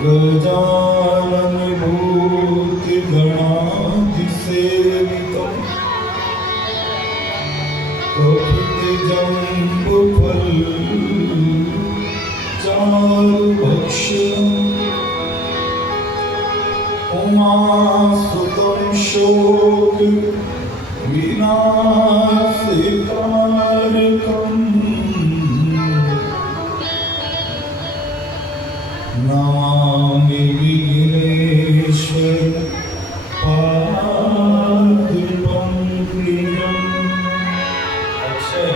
गजानन भूत गणाधिसेवितम् कपित जम्बु फल चारुभक्षणम् उमासुतं शोक विनाशकारकम् नमामि विघ्नेश्वर पादपङ्कजम्। अक्षय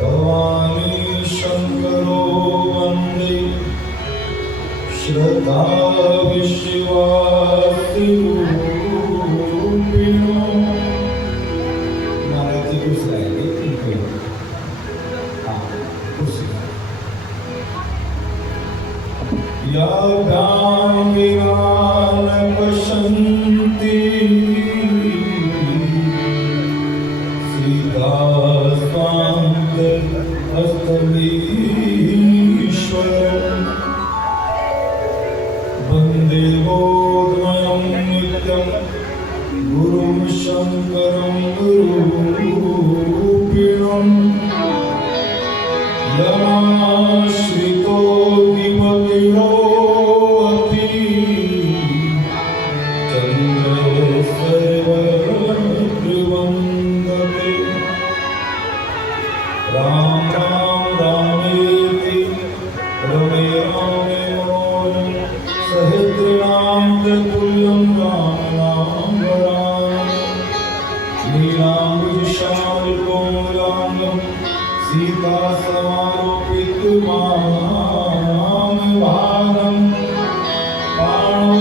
भवानी शंकरो वन्दे श्रद्धा विश्वासरूपिणो। माराजी दूसरा है या गामिनान पशन्ति सीता स्वान्त हस्तमीश्वरम् वन्दे बोधमयं नित्यं गुरुं शङ्करं गुरुरूपिणम् यमाश्रितो विमतिरोऽपि चन्द्रे सर्वत्र वन्दते। राम राम रामेति रमे रामे मनोरम सहस्रनाम तत्तुल्यं राम नाम वरानने। नीलाम्बुजश्यामलकोमलाङ्गं सीता समारोपितुमां भागं पाणो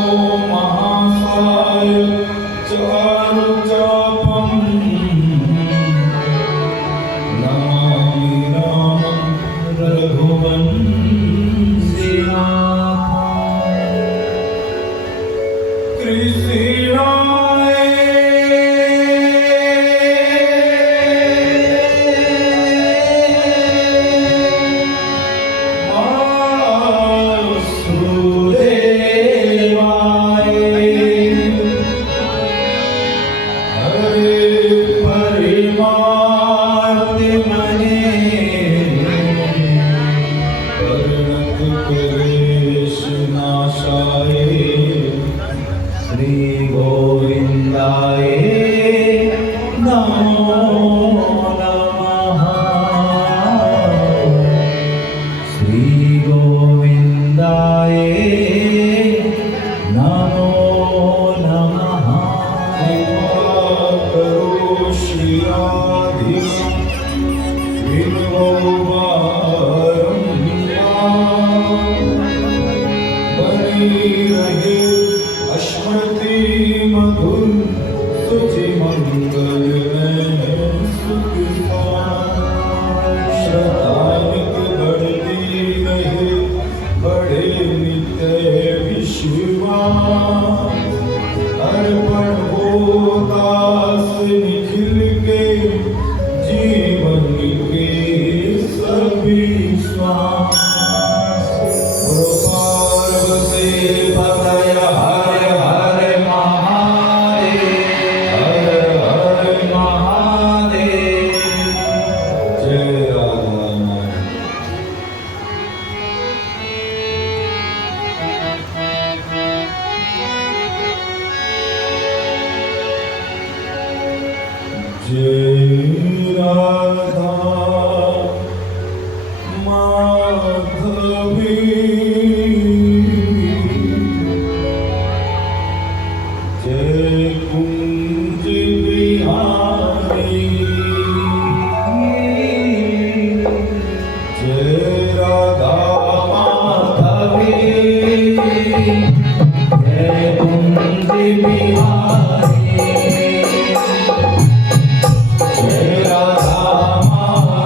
महासाय चारुचापम् नमामि रामं रघुवंशिनाथम्। कृष्णाय श्री गोविंदाय नमो नमः। श्री गोविंदाय नमो नमः। करो श्री राधिका बनी रहे स्मृति मधुर सुचि मंगल सुख श्रद्धानिक बढ़ती रहे बड़े नित्य विश्वास। अर्पण हो दास निखिल के जीवन के सभी स्वास। पार्वती पतय हर हर महादेव हर हर महादेव। जय राधा जय राधा माधवी जय कुंज बिहारी जय राधा माधवी जय कुंज बिहारी जय राधा माधवी।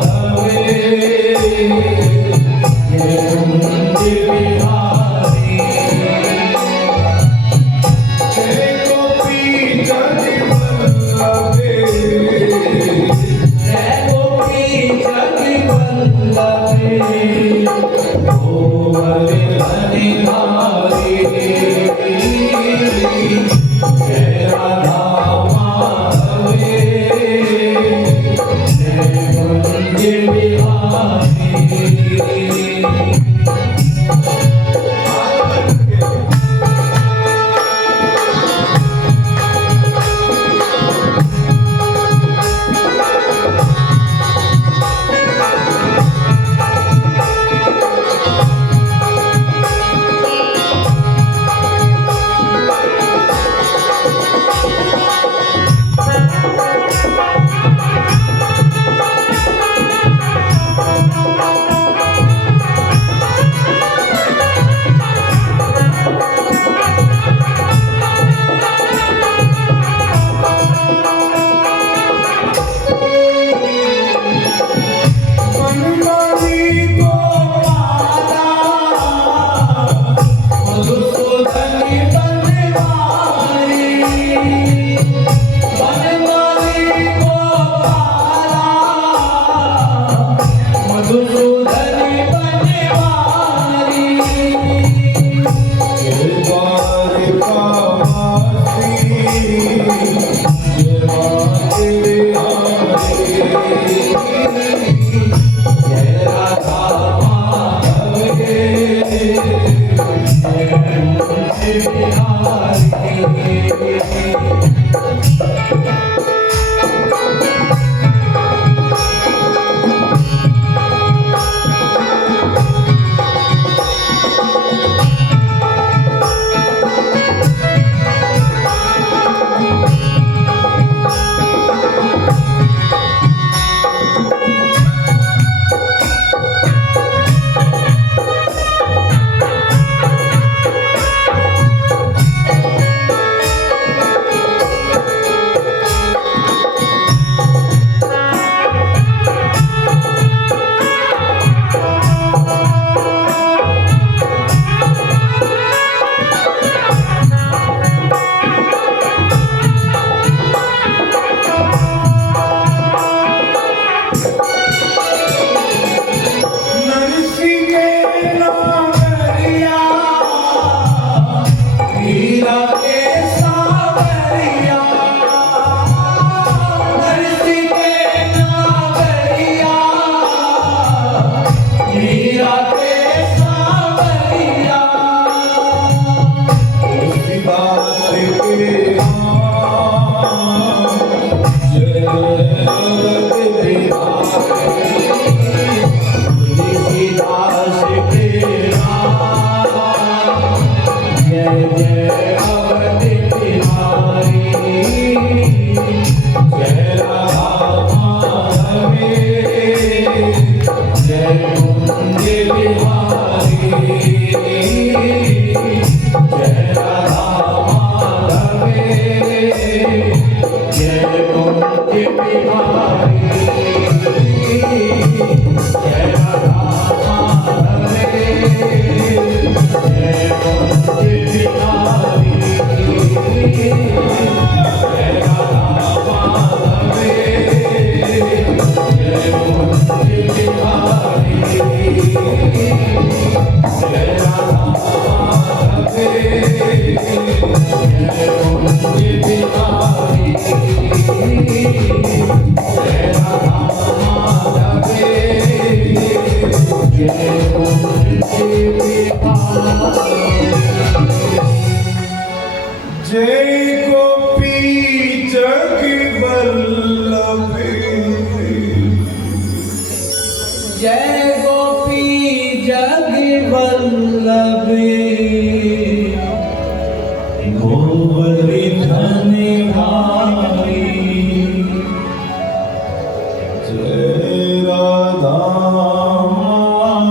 जय राधा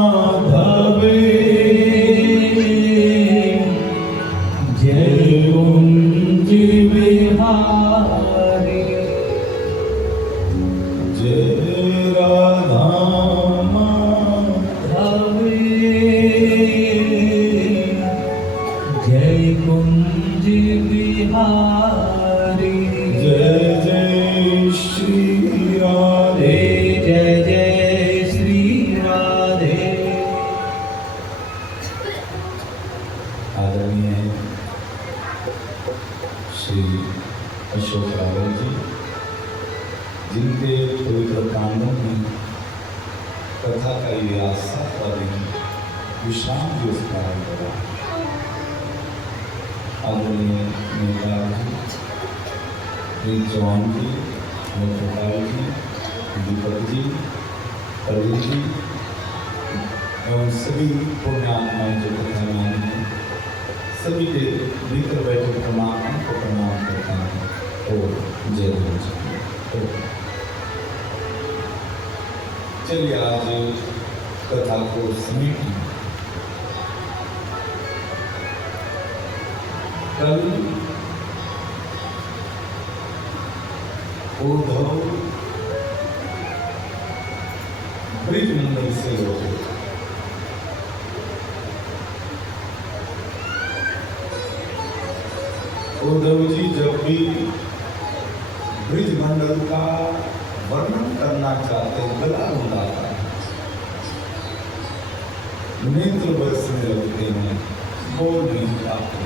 माधवे जय कुंज बिहारी जय राधा माधवे जय कुंज बिहारी जय जय श्री राधे जय जय श्री राधे। आदरणीय श्री अशोक रावल जी, जिनके पवित्र प्रांगण में कथा का ये आस्था दिन विश्राम दिवस प्रारंभ करा। आदरणीय नेता जी, जवान जी, गोपाल जी, दीपक जी, प्रवीण जी एवं सभी पुण्यात्माएं जो कथा में आई हैं, सभी के भीतर बैठे प्रणाम को प्रणाम करता हूँ। तो जय तो चलिए आज कथा को समेटें। कल उद्धव ब्रिज मंडल से लौटे। उद्धव जी जब भी ब्रिज मंडल का वर्णन करना चाहते हैं, गला रुलाता है, नेत्र बरसने लगते हैं, बोल नहीं पाते।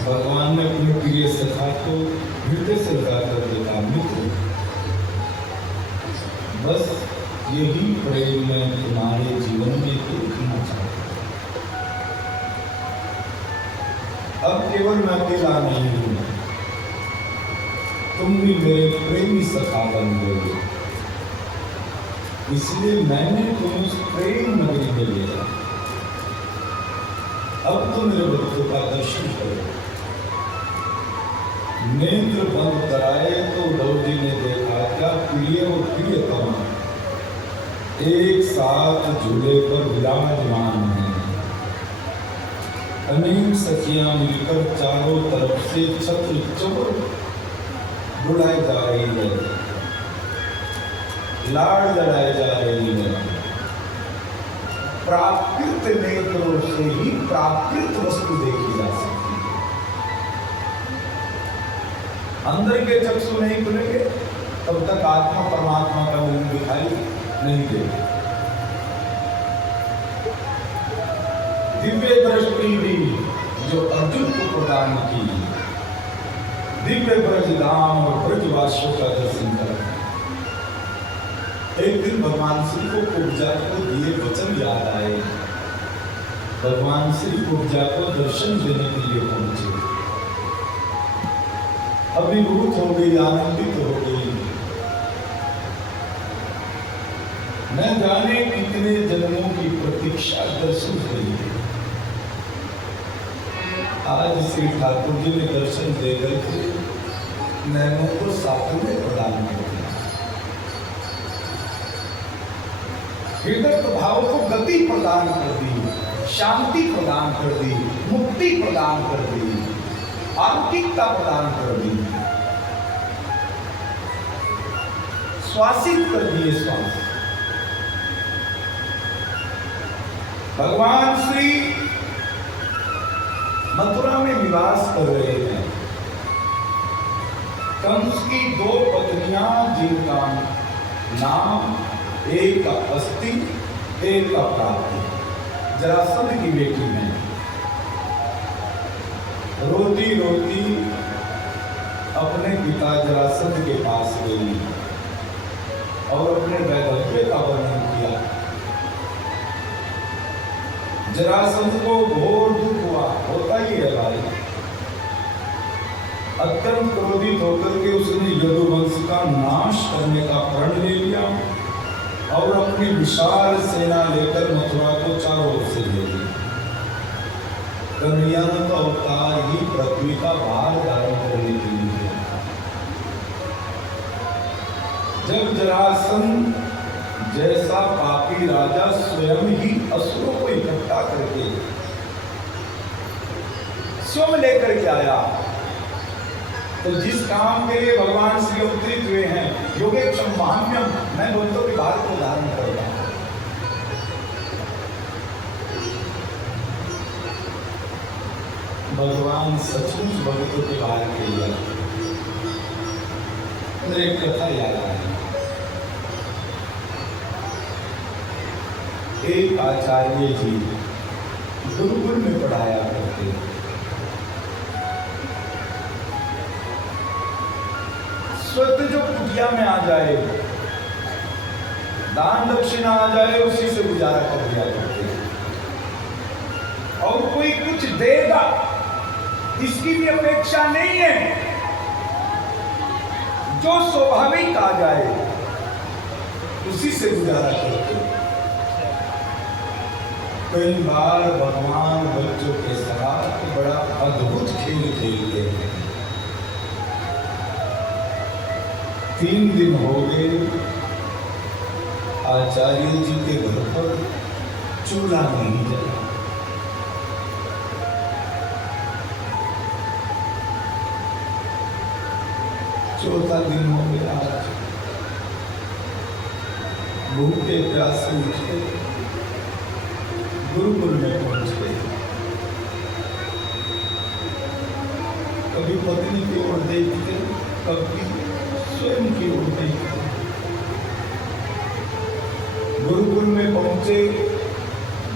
भगवान ने अपने प्रिय सखा को हृदय से लगाकर देखा, मित्र बस यही प्रेम मैं तुम्हारे जीवन में देखना चाहता हूं। अब केवल मैं अकेला नहीं हूं, तुम भी मेरे प्रेमी सखा बन गए, इसलिए मैंने तुम्हें उस प्रेम नगरी में लिया। अब तो मेरे भक्तों का दर्शन करो। नेत्र बंद कराए तो उद्धव जी ने देखा क्या प्रिय और प्रियतम एक साथ झूले पर विराजमान हैं। अनेक सखियां मिलकर चारों तरफ से छत्र चौर बुलाए जा रही है, लाड़ लड़ाई जा रही है। प्राकृत नेत्रों से ही प्राकृत वस्तु देखी जा सकती है। अंदर के चक्षु नहीं खुलेंगे तब तक आत्मा परमात्मा का मुंह दिखाई नहीं देगा। दिव्य दृष्टि भी जो अर्जुन को प्रदान की, दिव्य ब्रज धाम और ब्रजवासियों का दर्शन कर। एक दिन भगवान श्री को कुब्जा को दिए वचन याद आए। भगवान श्री कुब्जा को दर्शन देने के लिए पहुंचे। अभिभूत हो गई, आनंदित हो गई। न जाने कितने जन्मों की प्रतीक्षा दर्शन हुई। आज श्री ठाकुर जी ने दर्शन दे करके नैनों को साफल्य प्रदान कर दिया। हृदय भाव को गति प्रदान कर दी, शांति प्रदान कर दी, मुक्ति प्रदान कर दी, आर्थिकता प्रदान कर दी, श्वासित कर दिए श्वास। भगवान श्री मथुरा में निवास कर रहे हैं। कंस की दो पत्नियां जिनका नाम एक का अस्ति एक का प्राप्ति, जरासंध की बेटी है। रोती रोती अपने पिता जरासंध के पास गई और अपने वैधव्य का वर्णन किया। जरासंध को घोर दुख हुआ, होता ही है भाई। अत्यंत क्रोधित होकर के उसने यदुवंश का नाश करने का प्रण ले लिया और अपनी विशाल सेना लेकर मथुरा को चारों ओर से ले ली। कन्हैया का अवतार ही पृथ्वी का भार धारण करने के लिए जब जरासंध जैसा पापी राजा स्वयं ही असुरों को इकट्ठा करके स्वयं लेकर के आया, तो जिस काम के लिए भगवान श्री अवतरित हुए हैं, योगेक्षम महाम्यम, मैं बोलता हूँ कि भारत को धारण करेगा। भगवान सचमुच भक्तों के बारे के लिए मुझे एक कथा याद आई। एक आचार्य जी गुरुकुल में पढ़ाया करते, स्वतः जो कुटिया में आ जाए, दान दक्षिणा आ जाए, उसी से गुजारा कर दिया करते, और कोई कुछ देगा इसकी भी अपेक्षा नहीं है, जो स्वाभाविक आ जाए उसी से गुजारा करते। कई बार भगवान बच्चों के साथ बड़ा अद्भुत खेल खेलते हैं। 3 दिन हो गए आचार्य जी के घर पर चूल्हा नहीं जला। चौथा दिन हो गया, भूखे प्यासे उठे गुरुकुल में पहुंच गए। कभी पत्नी की ओर देखते, कभी स्वयं की ओर देखते। गुरुकुल में पहुंचे,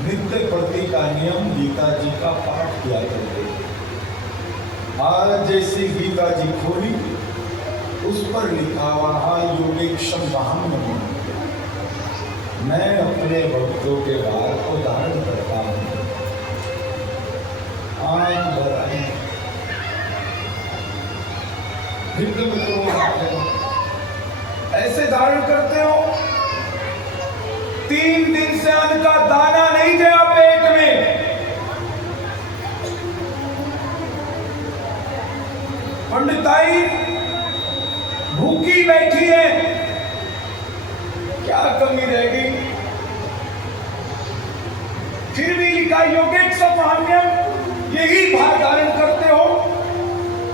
नित्य प्रति का नियम गीता जी का पाठ किया करते। आज जैसी गीता जी खोली, उस पर लिखा वहाँ योगेक्षम महाम्यम, मैं अपने भक्तों के भार को धारण करता हूँ। आंख भर आई, ऐसे धारण करते हो। 3 दिन से अन्न का दाना नहीं गया पेट में, पंडिताई भूखी बैठी है, क्या कमी रह गई? फिर भी लिखा योगेक्षम महाम्यम, यही भार धारण करते हो।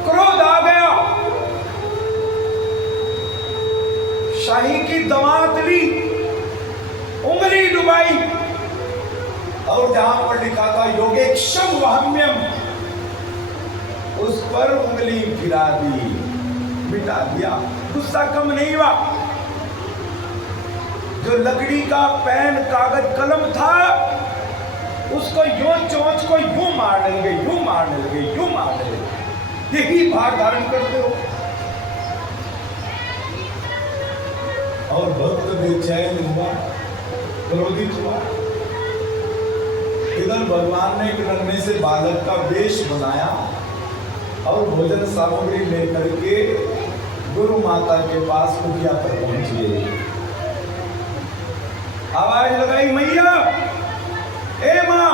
क्रोध आ गया, शाही की दमात ली, उंगली डुबाई, और जहां पर लिखा था योगेक्षम महाम्यम, उस पर उंगली गिरा दी, मिटा दिया। गुस्सा कम नहीं हुआ। जो लकड़ी का पेन कागज कलम था, उसको यूं चोंच को यूं मारने लगे, यूं मारने लगे, यूं मारने लगे। यही भार धारण करते हो। और भक्त बेचैन हुआ, क्रोधित हुआ। इधर भगवान ने एक नन्हे से बालक का वेश बनाया और भोजन सामग्री लेकर के गुरु माता के पास कुटिया पर पहुंच गए। आवाज लगाई, मैया, ए मां,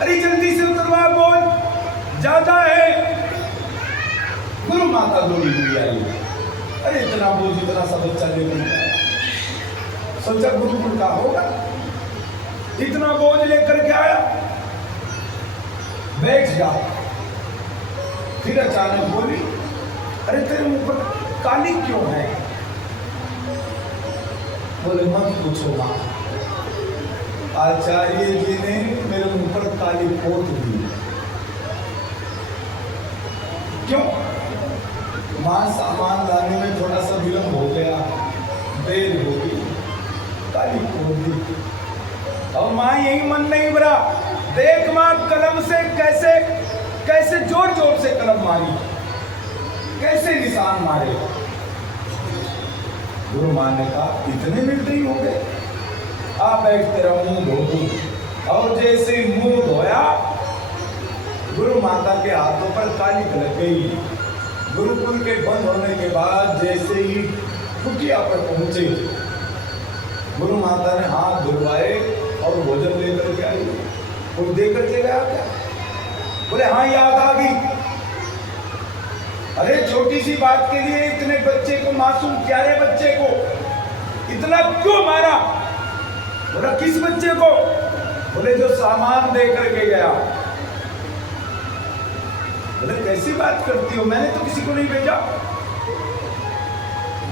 अरे जल्दी से उतरवा, बोल ज्यादा है। गुरु माता दौड़ी हुई आई, अरे इतना बोझ, इतना सा बच्चा लेकर सोचा गुरुकुल का होगा, इतना बोझ लेकर के आया, बैठ जा। फिर अचानक बोली, अरे तेरे मुंह पर काली क्यों है? बोले मत पूछो मां, आचार्य जी ने मेरे मुंह पर काली पोत दी। क्यों? मां सामान लाने में थोड़ा सा विलंब हो गया, देर हो गई, काली पोत दी। और मां यही मन नहीं भरा, देख मां कलम से कैसे कैसे जोर जोर से कलम मारी, कैसे निशान मारे। गुरु मां ने कहा, इतने निर्दयी हो गए, आ बैठ, तेरा मुंह धो दूं। और जैसे मुंह धोया, गुरु माता के हाथों पर काली लग गई। गुरुकुल के बंद होने के बाद जैसे ही कुटिया पर पहुंचे, गुरु माता ने हाथ धुलवाए और भोजन लेकर के आई। वो देकर के गया क्या? बोले हाँ, याद आ गई। अरे छोटी सी बात के लिए इतने बच्चे को, मासूम प्यारे बच्चे को इतना क्यों मारा? बोला किस बच्चे को? बोले जो सामान दे करके गया। बोले कैसी बात करती हो, मैंने तो किसी को नहीं भेजा।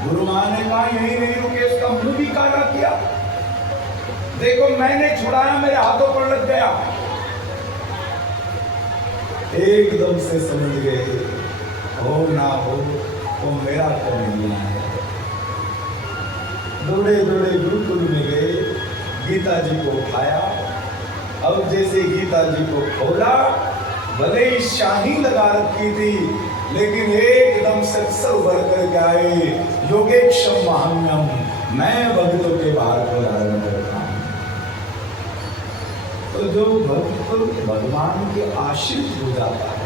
गुरु मां ने कहा यही नहीं रुके, उसका मुंह भी काला किया। देखो मैंने छुड़ाया, मेरे हाथों पर लग गया। एकदम से समझ गए हो ना हो तो मेरा तो नहीं है। दौड़े दौड़े गुरुकुल में गए, गीता जी को उठाया। अब जैसे गीता जी को खोला, भले ही शाही लगा रखी थी, लेकिन एकदम से अक्सर भर कर के आए, योगेक्षम महाम्यम, मैं भक्तों के भार को धारण करता हूं। तो जो भक्त भगवान के आश्रित हो जाता है,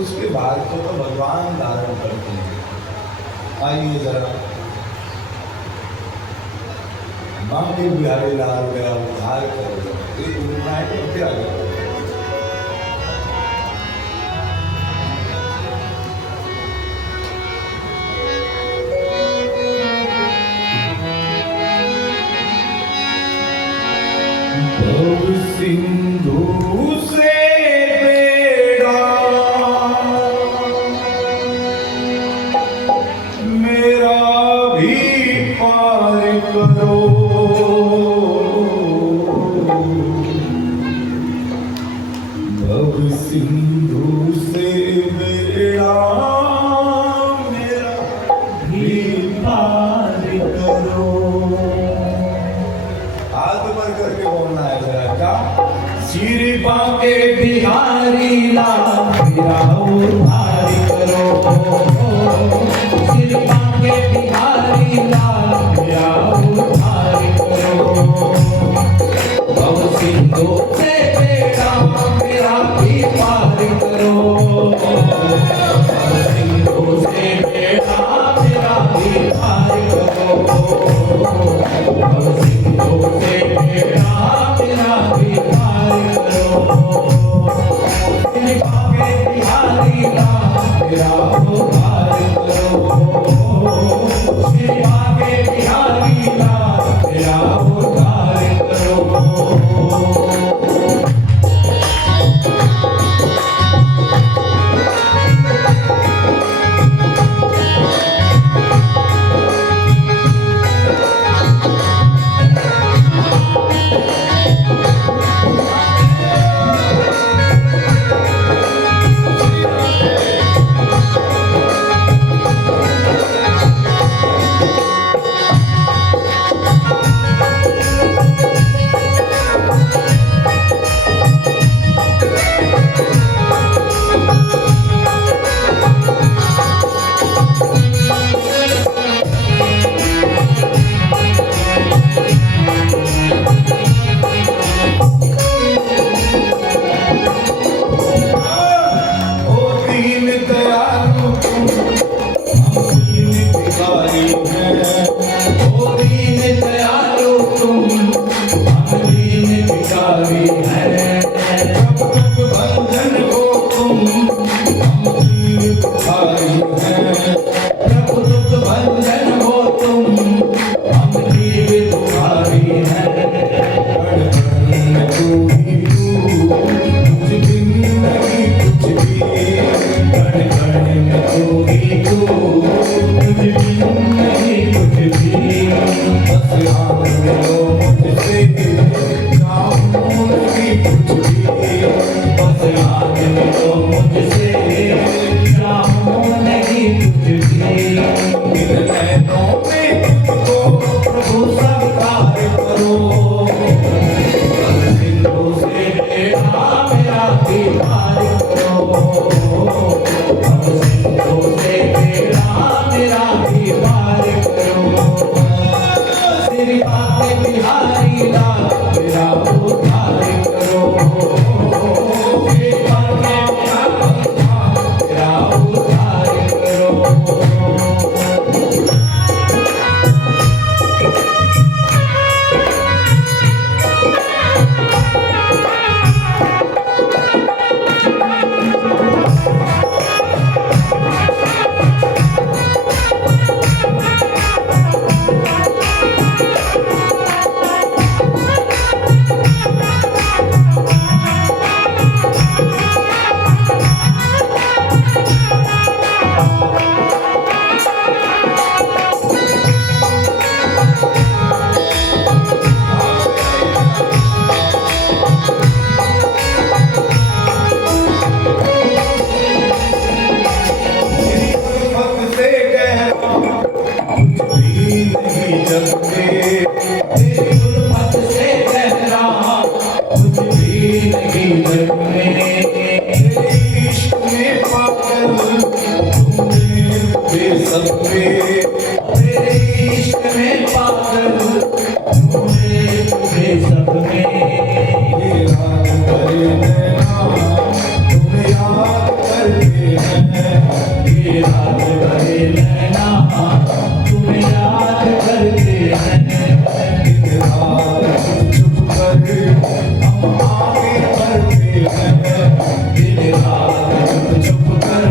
उसके भार को तो भगवान धारण करते हैं। आइए जरा बांके बिहारी लाल मेरा उद्धार करो, फिर आगे सिंधु से बेड़ा मेरा भी पार करो, भव सिंधु से बेड़ा मेरा भी पार करो। हाथ ऊपर करके बोलना है जरा का, श्री बांके बिहारी लाल मेरा उद्धार करो, श्री बांके बिहारी लाल मेरा उद्धार करो। भव सिंधु से बेड़ा मेरा भी पार करो, भव सिंधु से बेड़ा मेरा भी पार करो, भव सिंधु से बेड़ा मेरा भी पार करो। श्री बांके बिहारी लाल मेरा उद्धार करो, श्री बांके बिहारी लाल मेरा उद्धार करो। मुझे सब में तेरे इश्क में पागल मुझे सब में ये रात भरे नैना तुम्हें याद करते हैं। ये रात भरे नैना तुम्हें याद करते हैं। दिन रात चुप कर हम आगे बढ़ते हैं। दिन रात चुप कर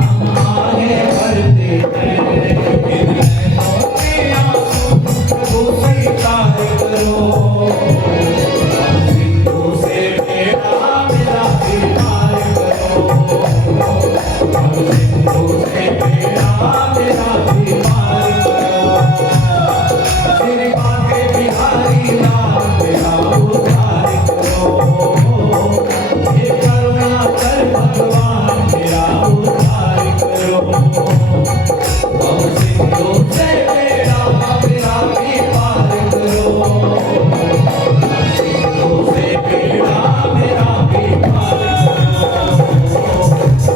हम आगे बढ़ते हैं। इन नैनों के आंसू को स्वीकार करो। सिंधु से बेड़ा मेरा पार करो। सिंधु से बेड़ा मेरा पार करो। तेरे बाटे बिहारी नाम मेरा उद्धार करो। हे करुणा कर भगवान मेरा उद्धार करो। अब सिंधु से बेड़ा मेरा पार करो। सिंधु से बेड़ा मेरा पार करो।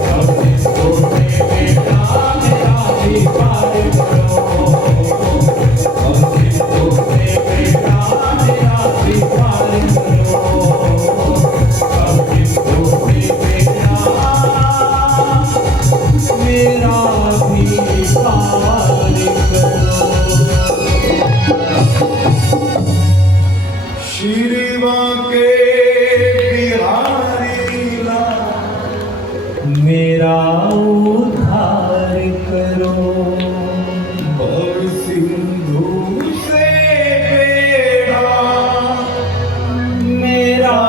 अब सिंधु से बेड़ा मेरा पार करो। अब सिंधु से बेड़ा मेरा पार करो। अब सिंधु से बेड़ा मेरा भी पार करो। शिरवा के बिहारी लाल मेरा उद्धार करो। भव सिंधु से बेड़ा मेरा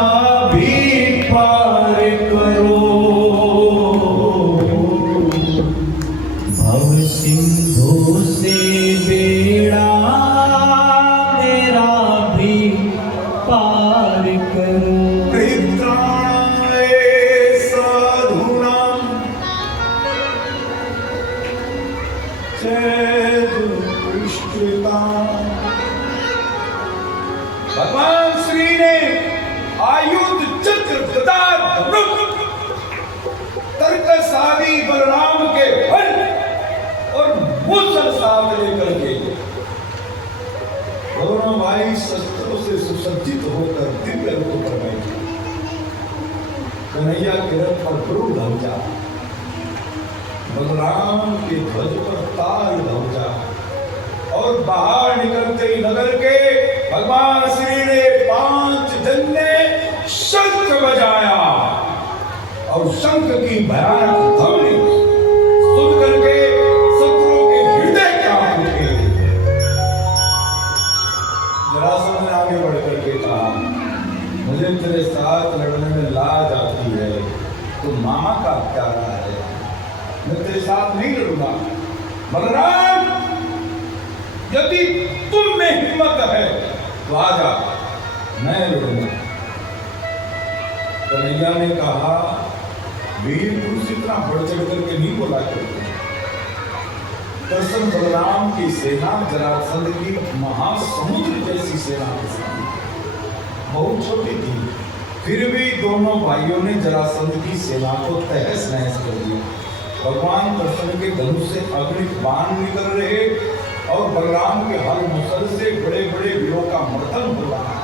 भी पार करो। भव सिंधु से बेड़ा मेरा भी पार करो। परित्राणाय साधूनां जय दुष्कृतां। भगवान श्री ने आयुध चक्र गदा धनुष तर्कस आदि बलराम के हल और मूसल साथ लेकर के दोनों भाई शस्त्रों से सुसज्जित होकर दिव्य रूप पर बैठे। कन्हैया के रथ पर ध्रुव ध्वजा, बलराम के ध्वज पर ताल ध्वजा, और बाहर निकलते ही नगर के भगवान श्री ने 5 जन्य शंख बजाया और शंख की भयानक ध्वनि सुन करके शत्रुओं के हृदय कांप उठे। जरासंध ने आगे बढ़ करके कहा, मुझे तेरे साथ लड़ने में लाज आती है, तू मामा का प्यारा है, मैं तेरे साथ नहीं लड़ूंगा। बलराम, यदि तुम में हिम्मत है तो आजा, मैं लड़ूंगा। कन्हैया ने कहा, वीर पुरुष इतना बढ़ चढ़ करके नहीं बोला करते। दरअसल बलराम की सेना जरासंध की महासमुद्र जैसी सेना के सामने बहुत छोटी थी, फिर भी दोनों भाइयों ने जरासंध की सेना को तहस नहस कर दिया। भगवान कृष्ण के धनुष से अग्नि बाण निकल रहे और बलराम के हल मुसल से बड़े बड़े वीरों का मर्दन हो रहा।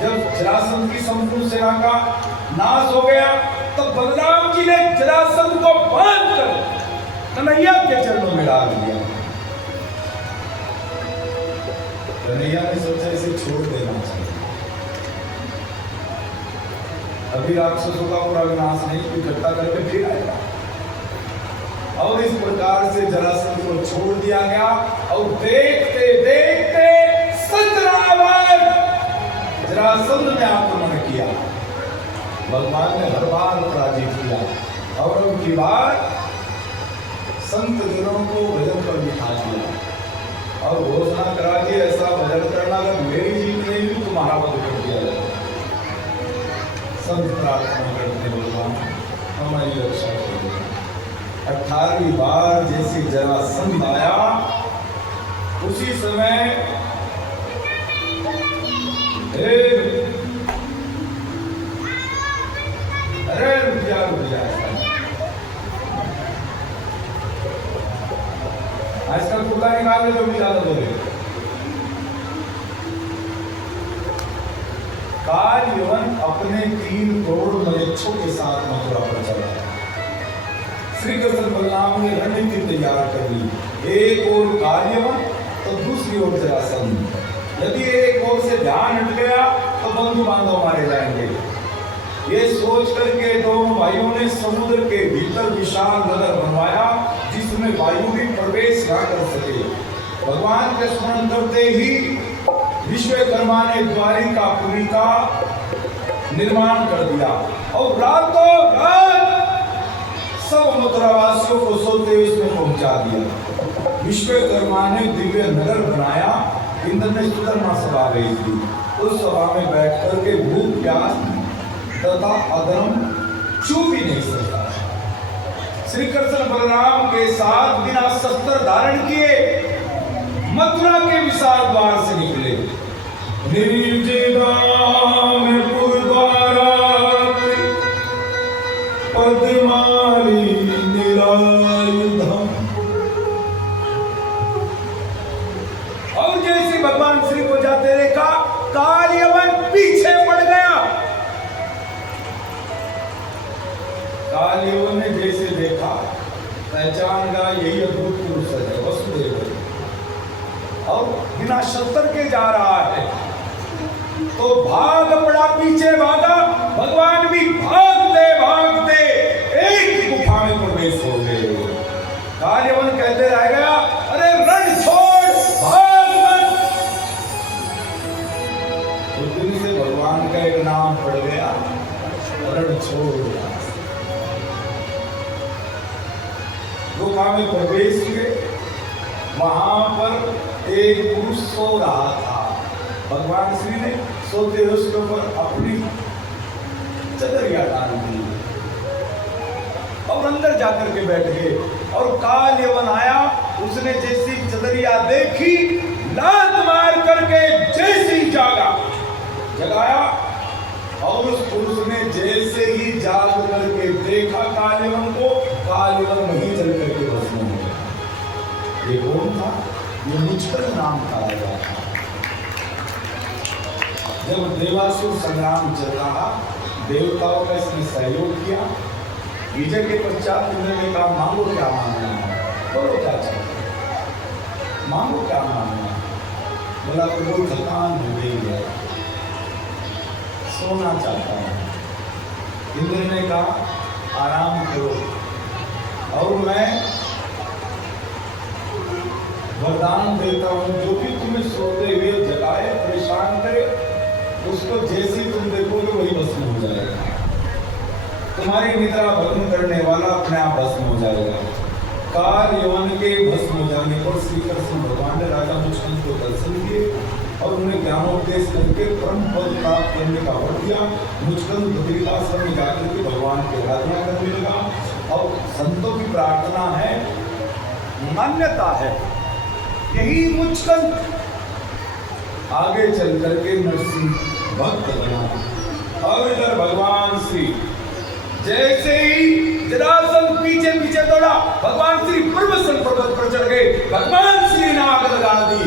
जब जरासंध की संपूर्ण सेना का नाश हो गया तब बलराम जी ने जरासंध को बांधकर कन्हैया के चरणों में डाल दिया। कन्हैया ने सोचा इसे छोड़ देना चाहिए, अभी राक्षसों का पूरा विनाश नहीं, इकट्ठा करके फिर आएगा। और इस प्रकार से जरासंध को छोड़ दिया गया और देखते देखते 17 बार जरासंध ने आक्रमण किया। भगवान ने हर बार पराजित किया और उनकी बार संत जनों को भजन पर बिठा दिया और घोषणा करा कि ऐसा भजन करना, अगर मेरी जीत नहीं हुई तुम्हारा वध कर दिया जाए। संत प्रार्थना करते भगवान हमारी रक्षा करो। 18वीं बार जैसे जरासंध आया उसी समय अरे रुपया आजकल कुत्ता निकाल ले तो भी ज्यादा बोले। काल यवन अपने 3 करोड़ मलेच्छों के साथ मथुरा पर चला। श्री कृष्ण बलराम ने रणनीति तैयार कर ली। एक ओर काल यवन तो दूसरी ओर जरासंध। यदि एक ओर से ध्यान हट गया तो बंधु बांधव मारे जाएंगे। ये सोच करके दोनों भाइयों ने समुद्र के भीतर विशाल नगर बनवाया जिसमें वायु भी प्रवेश न कर सके। भगवान के स्मरण करते ही विश्वकर्मा ने द्वारिकापुरी का निर्माण कर दिया और रातों रात सब मथुरावासियों को सोते हुए उसमें पहुंचा दिया। विश्वकर्मा ने दिव्य नगर बनाया। इंद्र ने सुधर्मा सभा गई थी। उस सभा में बैठ करके भूख प्यास तथा अधर्म छू भी नहीं सकता। श्री कृष्ण बलराम के साथ बिना शस्त्र धारण किए मथुरा के विशाल द्वार से निकले। निर्जिदामपुर द्वारा पद्माली निरायुधम। और जैसे भगवान श्री को जाते देखा काल यवन पीछे पड़ गया। काल यवन ने जैसे देखा पहचान गया यही अद्भुत पुरुष है वसुदेव और बिना शस्त्र के जा रहा है तो भाग पड़ा, पीछे भागा। भगवान भी भागते भागते एक गुफा में प्रवेश हो गए। काल यवन कहते रह गया अरे रण छोड़ भाग मत। उस दिन से भगवान का एक नाम पड़ गया रण छोड़। गुफा में प्रवेश किए। वहां पर एक पुरुष सो रहा था। भगवान श्री ने सोते हुए उसके ऊपर अपनी चदरिया डाल दी और अंदर जाकर के बैठ गए। और काल यवन आया, उसने जैसी चदरिया देखी लात मार करके जैसी जगाया और उस पुरुष ने जैसे ही जाग करके देखा काल यवन को, काल यवन वहीं चल करके भस्म हो गया। ये कौन था? ये मुचकल नाम था। जब देवासुर संग्राम चल रहा, देवताओं का इसने सहयोग किया। विजय के पश्चात इंद्र ने कहा मांगो क्या मांगना है, बोलो क्या चाहिए, मांगो क्या मांगना है। बोला प्रभु थकान हो गई है, सोना चाहता हूँ। इंद्र ने कहा आराम करो और मैं वरदान देता हूँ जो भी तुम्हें सोते हुए जगाए परेशान करे उसको जैसे तुम देखोगे वही भस्म हो जाएगा। तुम्हारी निद्रा भस्म करने वाला अपने आप भस्म हो जाएगा। काल यवन के भस्म हो जाने पर श्री कृष्ण भगवान ने राजा मुचकल को दर्शन दिए और उन्हें ज्ञानोपदेश करके परम पद प्राप्त करने का वर दिया। मुचकल बद्रिकाश्रम में जाकर के भगवान की आराधना करने लगा। और संतों की प्रार्थना है, मान्यता है, यही मुचकल आगे चल करके नरसिंह भक्त बना। और इधर भगवान श्री जैसे ही जरासंध पीछे पीछे दौड़ा, भगवान श्री पर्वत पर चढ़ गए। भगवान श्री ने आग लगा दी।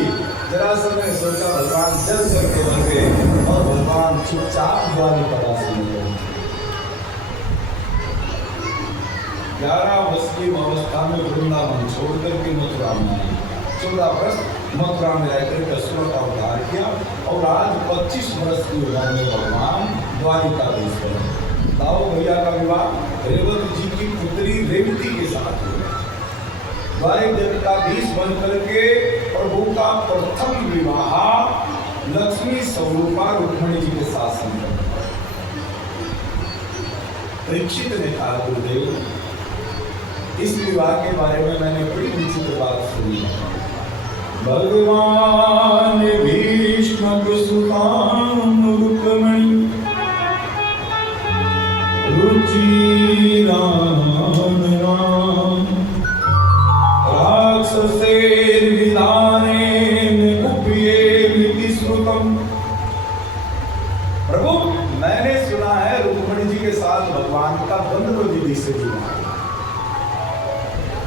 जरासंध ने सोचा भगवान जल करके बन गए और भगवान चुपचाप द्वारिका से गए। 11 वर्ष की अवस्था में वृंदावन छोड़ करके मथुरा में आए। 14 वर्ष मथुरा में रहकर के असुर का उद्धार किया और आज 25 वर्ष की उम्र में भगवान द्वारिकाधीश बने। दाऊ भैया का विवाह रेवती जी की पुत्री रेवती के साथ हुआ। द्वारिकाधीश बन करके प्रभु का प्रथम विवाह लक्ष्मी स्वरूपा रुक्मिणी जी के साथ संपन्न। परीक्षित ने कहा गुरुदेव इस विवाह के बारे में मैंने बड़ी विचित्र बात सुनी है। भगवान भीष्म रुक्मिणी रुचि राम राक्षसेर विधानेन उपयेमिति श्रुतम्। प्रभु मैंने सुना है रुक्मिणी जी के साथ भगवान का द्वंद्व विधि से विवाह।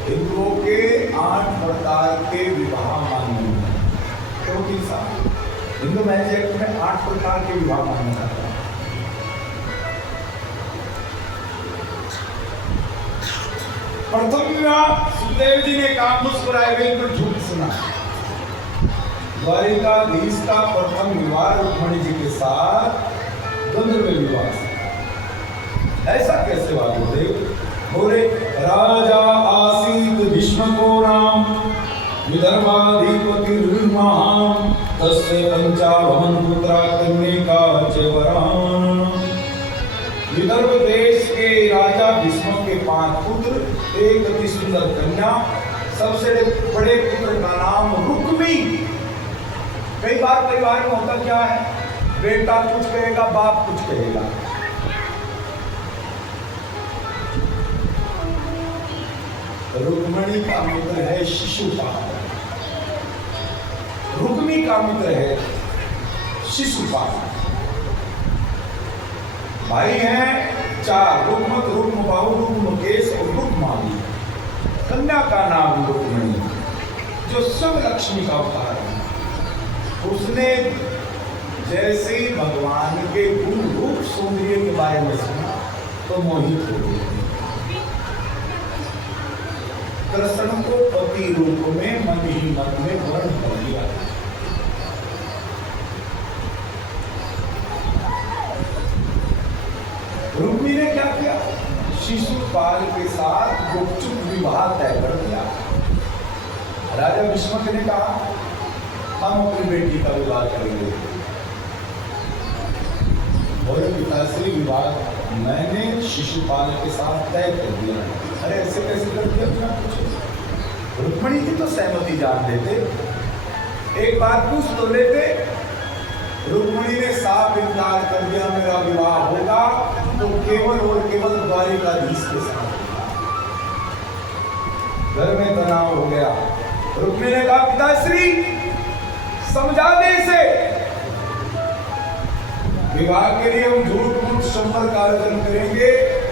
हिंदुओं के 8 प्रकार प्रकार के विवाह मान्य हैं। क्योंकि साहब हिंदू मैरिज एक्ट में 8 प्रकार के विवाह मान्य जाता है। प्रथम विवाह सुखदेव जी ने कहा मुस्कुराए बिल्कुल झूठ सुना। द्वारिकाधीश का प्रथम विवाह रुक्मणी जी के साथ द्वंद्व में विवाह। ऐसा कैसे हुआ गुरुदेव? बोले राजा आसीत भीष्मको नाम विदर्भाधिपति महान तस्य पंचावहन पुत्रा कन्यका च वरान। विदर्भ देश के राजा भीष्म के 5 पुत्र, एक अति सुंदर कन्या, सबसे बड़े पुत्र का नाम रुक्मी। कई बार परिवार में होता क्या है, बेटा कुछ कहेगा बाप कुछ कहेगा। रुक्मणी का मित्र है शिशुपाल, रुक्मी का मित्र है शिशुपाल। भाई हैं 4, रुक्मत, रुक्मबाहु, रुक्मकेश और रुक्माली। कन्या का नाम रुक्मणी, जो सब लक्ष्मी का अवतार है। उसने जैसे ही भगवान के गुण रूप सौंदर्य के बारे में सुना तो मोहित हो गई। कृष्ण को पति रूप में मन ही मन में वर्ण कर दिया। रुक्मी ने क्या किया? शिशुपाल के साथ गुपचुप विवाह तय कर दिया। राजा भीष्मक ने कहा हम अपनी बेटी का विवाह करेंगे। बोले पिताश्री विवाह मैंने शिशुपाल के साथ तय कर दिया। अरे ऐसे कैसे कर दिया बिना पूछे? रुक्मणी जी तो सहमति जान लेते, एक बात पूछ तो लेते। रुक्मणी ने साफ इनकार कर दिया मेरा विवाह होगा तो केवल और केवल द्वारिकाधीश के साथ। घर में तनाव हो गया। रुक्मणी ने कहा पिताश्री समझा दे इसे, विवाह के लिए हम झूठ मूठ संबर का आयोजन करेंगे,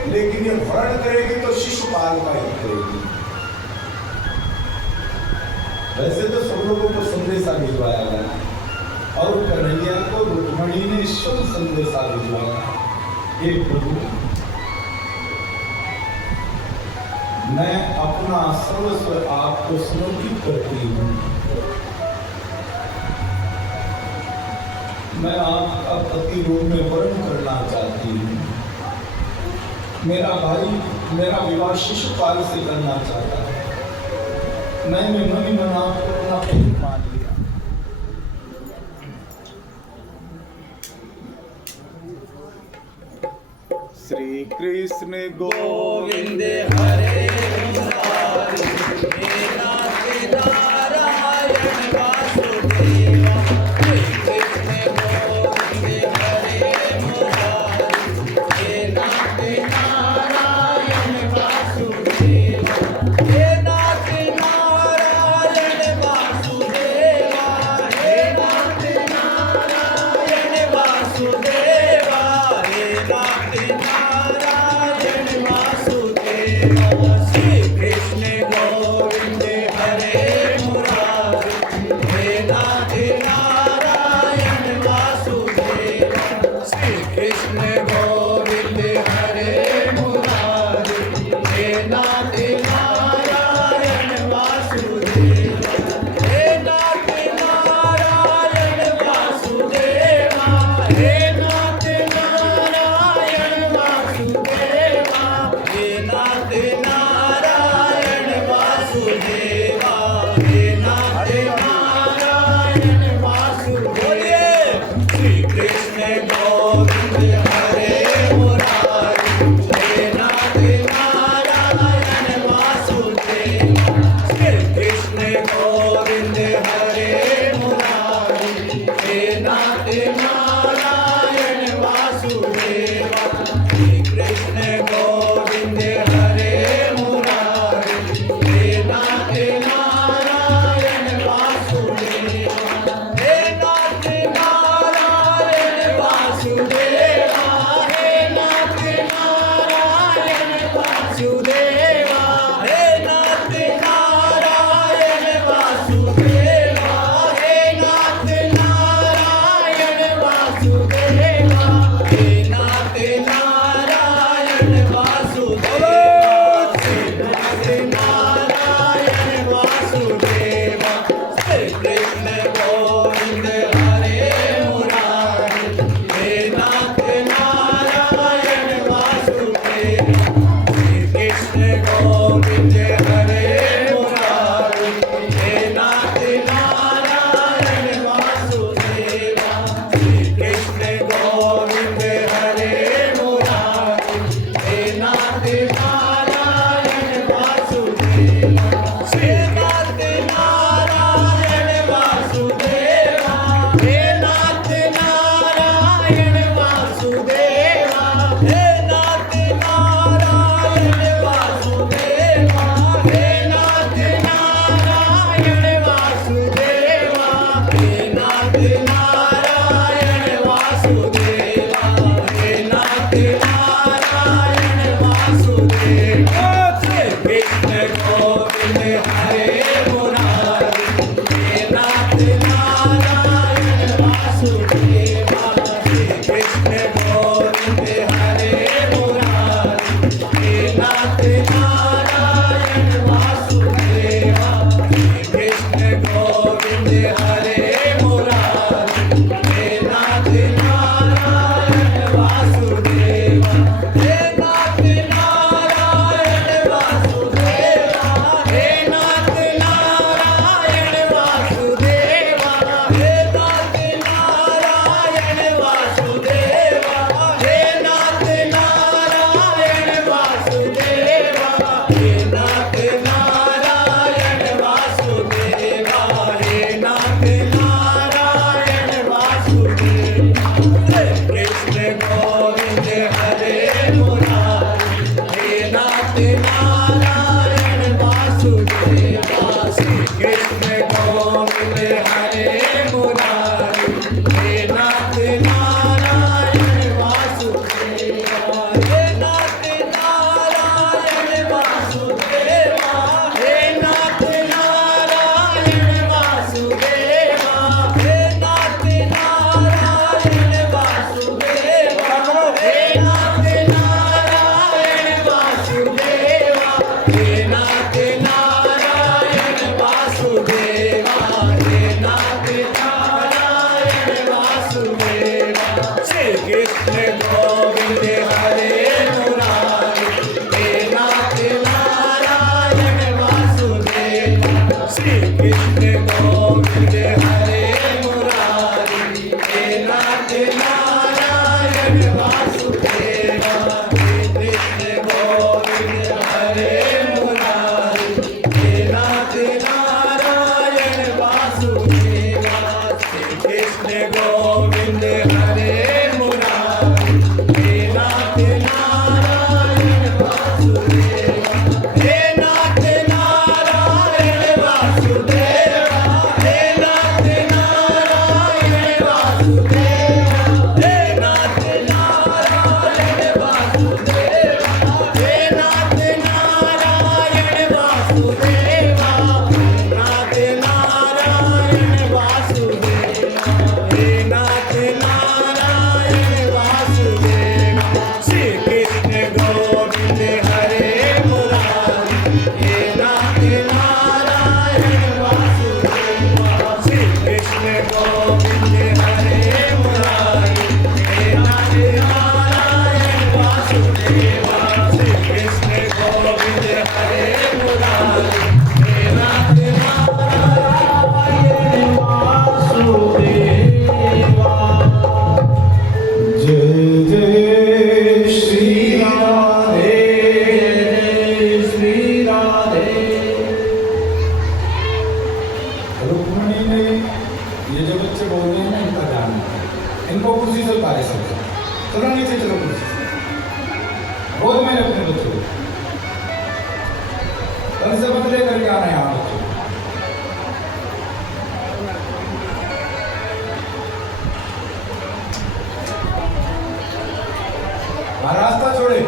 लेकिन ये वर्ण करेगी तो शिशुपाल का ही करेगी। वैसे तो सब लोगों को संदेशा भिजवाया गया और कन्हैया को रुक्मणी ने शुभ संदेशा भिजवाया। हे प्रभु, मैं अपना सर्वस्व आपको समर्पित करती हूँ। मैं आपका पति रूप में वर्ण करना चाहती हूँ। मेरा भाई मेरा विवाह शिशुपाल से करना चाहता है। मैंने मन ही मन आपको अपना पति मान लिया। श्री कृष्ण गोविंद हरे मुरारी, हे नाथ नारायण वासुदेवा। वासुदेवा। कृष्ण गोविंद हरे मुरारी हे नाथ नारायण वासुदेवा हे नाथ नारायण वासुदेवा हे नाथ नारायण वासुदेवा हे नाथ नारायण वासुदेवा हे नाथ नारायण वासुदेवा हे नाथ नारायण वासुदेवा हे नाथ नारायण वासुदेवा श्री कृष्ण गोविंद हरे मुरारी हे नाथ नारायण वासुदेवा श्री कृष्ण गोविंद हरे मुरारी हे नाथ नारायण वासुदेवा हे कृष्ण गोविंद हरे मुरारी हे नाथ नारायण वासुदेवा श्री कृष्ण गोविंद हरे मुरारी हे नाथ नारायण वासुदेवा हे नाथ नारायण वासुदेवा हे नाथ नारायण वासुदेवा हे नाथ नारायण वासुदेवा हे नाथ नारायण वासुदेवा नाथ नारायण वासुदेवा हे नाथ नारायण वासुदेवा श्री कृष्ण गोविंद हरे मुरारी हे नाथ नारायण वासुदेवा श्री कृष्ण गोविंद हरे मुरारी हे नाथ नारायण वासुदेवा श्री कृष्ण गोविंद हरे मुरारी हे नाथ नारायण वासुदेवा जय जय श्री राधे श्री राधे रुक्मिणी ने ये जो बच्चे बोल रहे हैं ना इनका ध्यान रखो। इनको कुर्सी से उतारे सकते चलो नीचे चलो कुर्सी से रोज मैंने अपने बच्चों को कल से बदले करके आना है यहाँ बच्चों को। हाँ, रास्ता छोड़े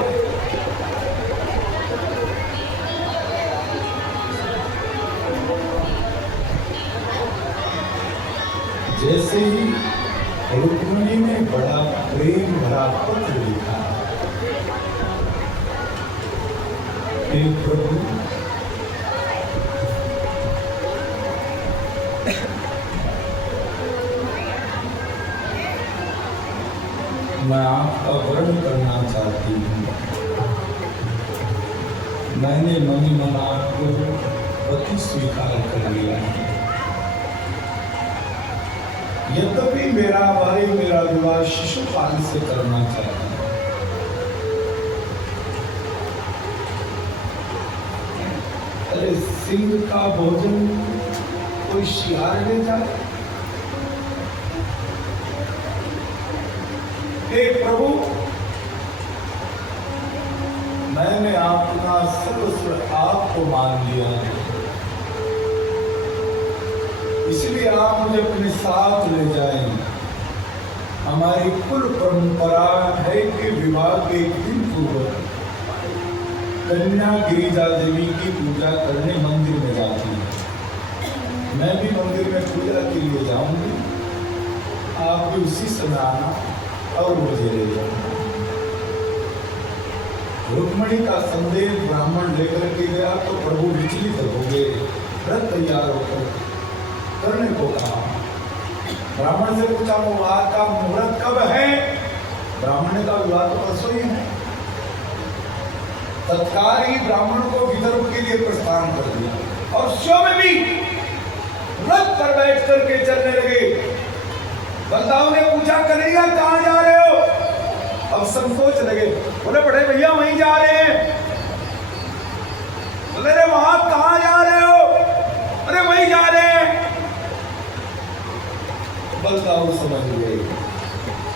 जैसे ही रुक्मिणी ने बड़ा प्रेम भरा पत्र लिखा, हे प्रभु मैं आपका वर्ण करना चाहती हूँ। मैंने मनी मन आपको पति स्वीकार कर लिया है। यद्यपि मेरा विवाह शिशुपाल से करना चाहता हूँ। अरे सिंह का भोजन कोई शिकार ले जाए। हे प्रभु, मैंने आपका सर्वस्व आपको मान लिया है, इसलिए आप मुझे अपने साथ ले जाएं। हमारी कुल परंपरा है कि विवाह के एक दिन पूर्व कन्या गिरिजा देवी की पूजा करने मंदिर में जाती है। मैं भी मंदिर में पूजा के लिए जाऊंगी, आप भी उसी समय आना और मुझे ले जाना। रुक्मिणी का संदेश ब्राह्मण लेकर के गया तो प्रभु विचलित हो गए। व्रत तैयार होकर करने को कहा। ब्राह्मण से पूछा विवाह का मुहूर्त कब है? ब्राह्मण का विवाह तो परसों ही है। तत्काल ही ब्राह्मण को विदर्भ के लिए प्रस्थान कर दिया और स्वयं भी व्रत पर बैठ करके चलने लगे। बलदाऊ ने पूछा, कन्हैया कहाँ जा रहे हो? अब संकोच लगे, बोले बड़े भैया वहीं जा रहे हैं। बोले रे वहां कहाँ जा रहे हो? अरे वहीं जा रहे हैं। बलदाऊ समझ गए।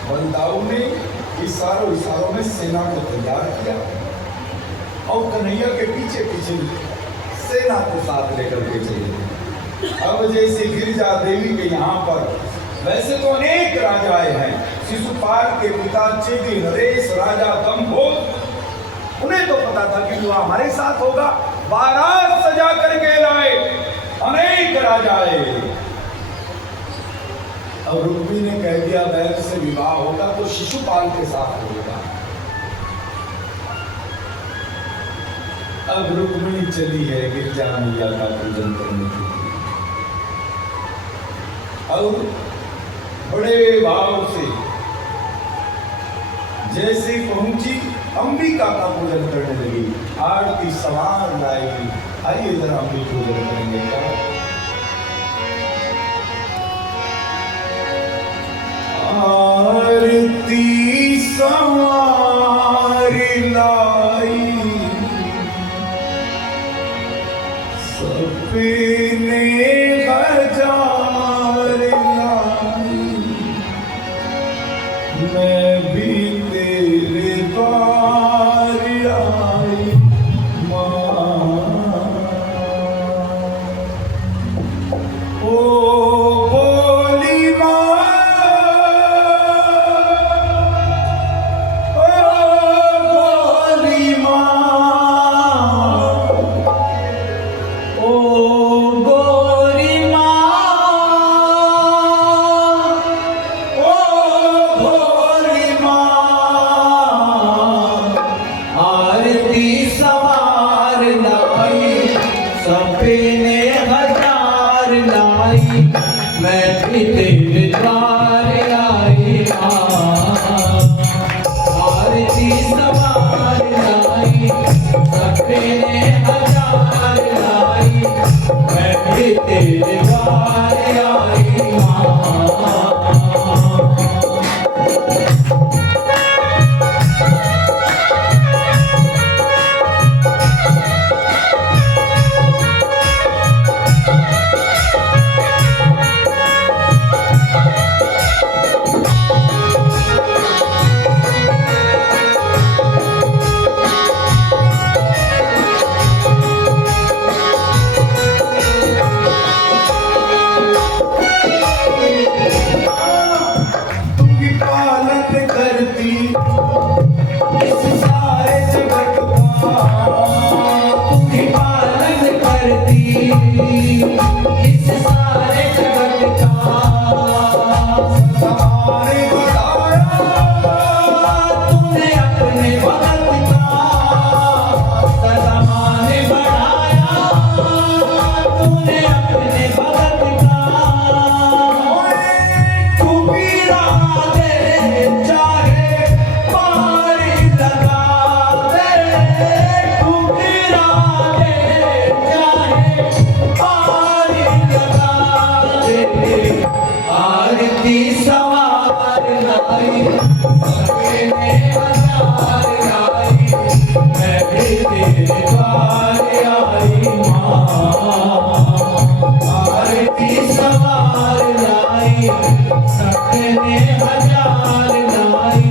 बलदाऊ ने इशारों में सेना को तैयार किया और कन्हैया के पीछे पीछे सेना को साथ लेकर के चले। अब जैसे गिरिजा देवी के यहाँ पर वैसे तो अनेक राजाएं हैं। शिशुपाल के पिता चेदी नरेश राजा दंभोज, उन्हें तो पता था कि वो हमारे साथ होगा। बारात सजा करके लाए अनेक राजाएं। और रुक्मी ने कह दिया वैद से विवाह होगा तो शिशुपाल के साथ होगा। अब रुक्मिणी चली है गिरजा मैया का पूजन करने के लिए और बड़े भाव से जैसे पहुंची अंबिका का पूजन करने लगी। आरती सवार लाई। आइए जरा हम भी पूजन करेंगे क्या? आरती सवार लाई सपने हजार लाई, मैं भी तेरे द्वार आई माँ। ओ बोली माँ, ओ बोली माँ, ओ गोरी माँ, ओ भोली माँ, आरती सवार लाई सपने हजार लाई, मैं भी तेरे द्वार आई माँ। आरती सवार लाई सपने हजार लाई, मैं भी तेरे द्वार आई माँ। तुम ही पालन करती इस सारे जगत का। तुम ही पालन करती इस सारे जगत का। सतारे बढ़ाया तुमने अपने भगत का सदामान बढ़ाया, तुमने अपने भगत का। कुबीरा दे चाहे पारी लगा दे, कुबीरा दे चाहे पारी लगा दे। आरती सवार लाई सपने हजार लाई, मैं भी तेरे द्वार आई माँ। आरती सवार लाई सपने हजार लाई,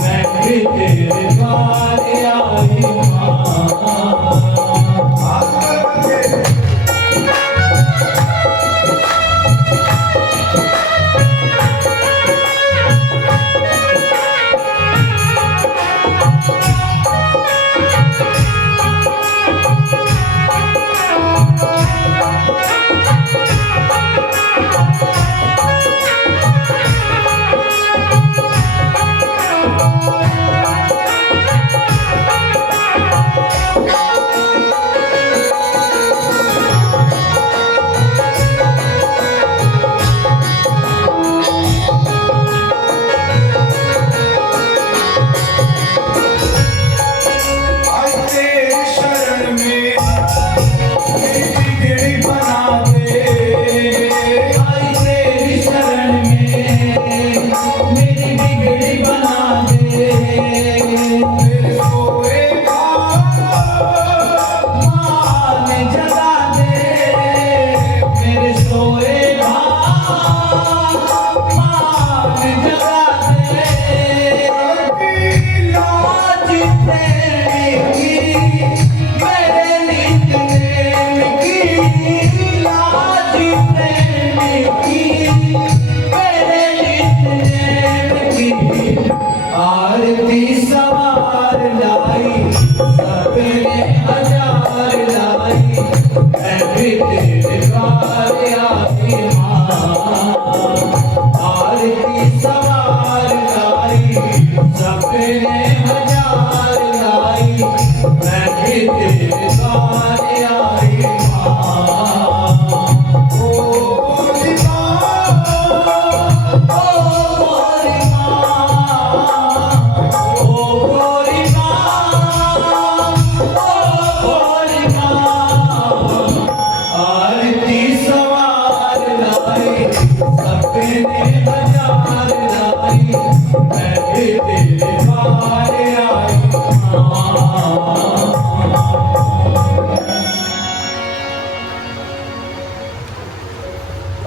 मैं भी तेरे द्वार आई माँ। आकर बंदे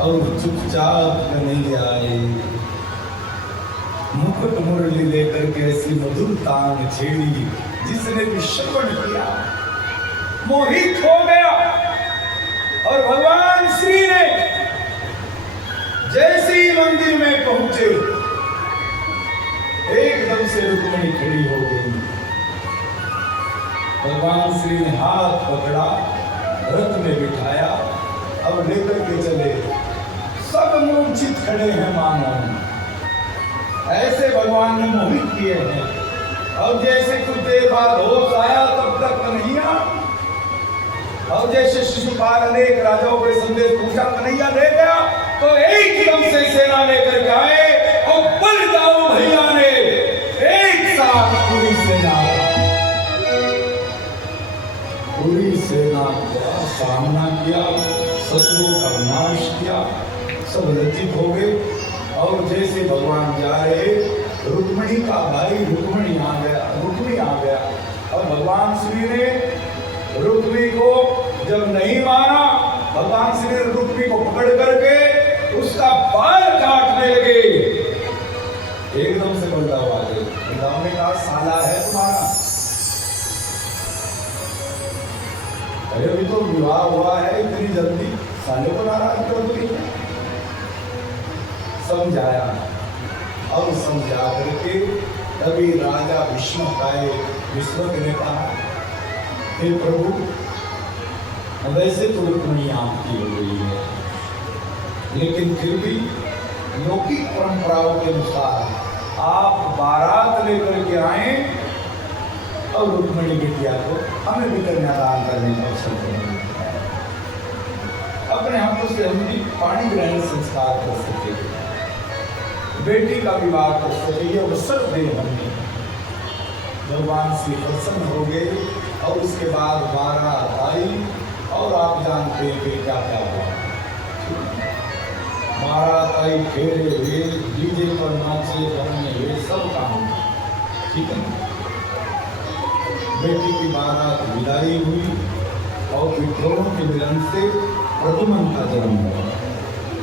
और चुपचाप कन्हैया आए, मुकुट मुरली लेकर के ऐसी मधुर तान छेड़ी जिसने भी श्रवण किया मोहित हो गया। और भगवान श्री ने जैसे ही मंदिर में पहुंचे एकदम से रुक्मिणी खड़ी हो गई। भगवान श्री ने हाथ पकड़ा, रथ में बिठाया और लेकर के चले। सब मूर्छित खड़े हैं मानो, ऐसे भगवान ने मोहित किए हैं। और जैसे कुछ देर बाद होश आया तब तक कन्हैया, और जैसे शिशुपाल ने एक राजाओं के संदेश पूछा कन्हैया दे गया, तो एकदम से सेना लेकर के आए और बलदाऊ भैया ने एक साथ पूरी सेना का सामना किया, शत्रुओं का विनाश किया। सब लज्जित हो गए। और जैसे भगवान जा रहे, रुक्मिणी का भाई रुक्मिणी आ गया। और भगवान श्री ने रुक्मिणी को जब नहीं माना, भगवान श्री ने रुक्मिणी को पकड़ करके उसका बाल काटने लगे। एकदम से बलदाऊ आ गए। बलदाऊ ने कहा साला है तुम्हारा, अरे अभी तो विवाह हुआ है, इतनी जल्दी साले को नाराज कर दी। समझाया और समझा करके तभी राजा विष्णु आए। विष्णु ने कहा हे प्रभु, वैसे तो रुक्मिणी आपकी हो गई है, लेकिन फिर भी लौकिक परंपराओं के अनुसार आप बारात लेकर के आए और रुक्मिणी बिटिया को हमें भी कन्यादान करने का अवसर देंगे। अपने हाथों से हम भी पाणी ग्रहण संस्कार कर सके, बेटी का विवाह कर सके, ये अवसर दे हमें। भगवान श्री प्रसन्न हो गए और उसके बाद बारात आई। और आप जानते हैं कि क्या क्या हुआ। बारात आई, फेरे हुए, डीजे पर नाचे गाने हुए, सब काम, ठीक है। बेटी की बारात विदाई हुई और विद्रोह के मिलन से प्रद्युम्न का जन्म हुआ।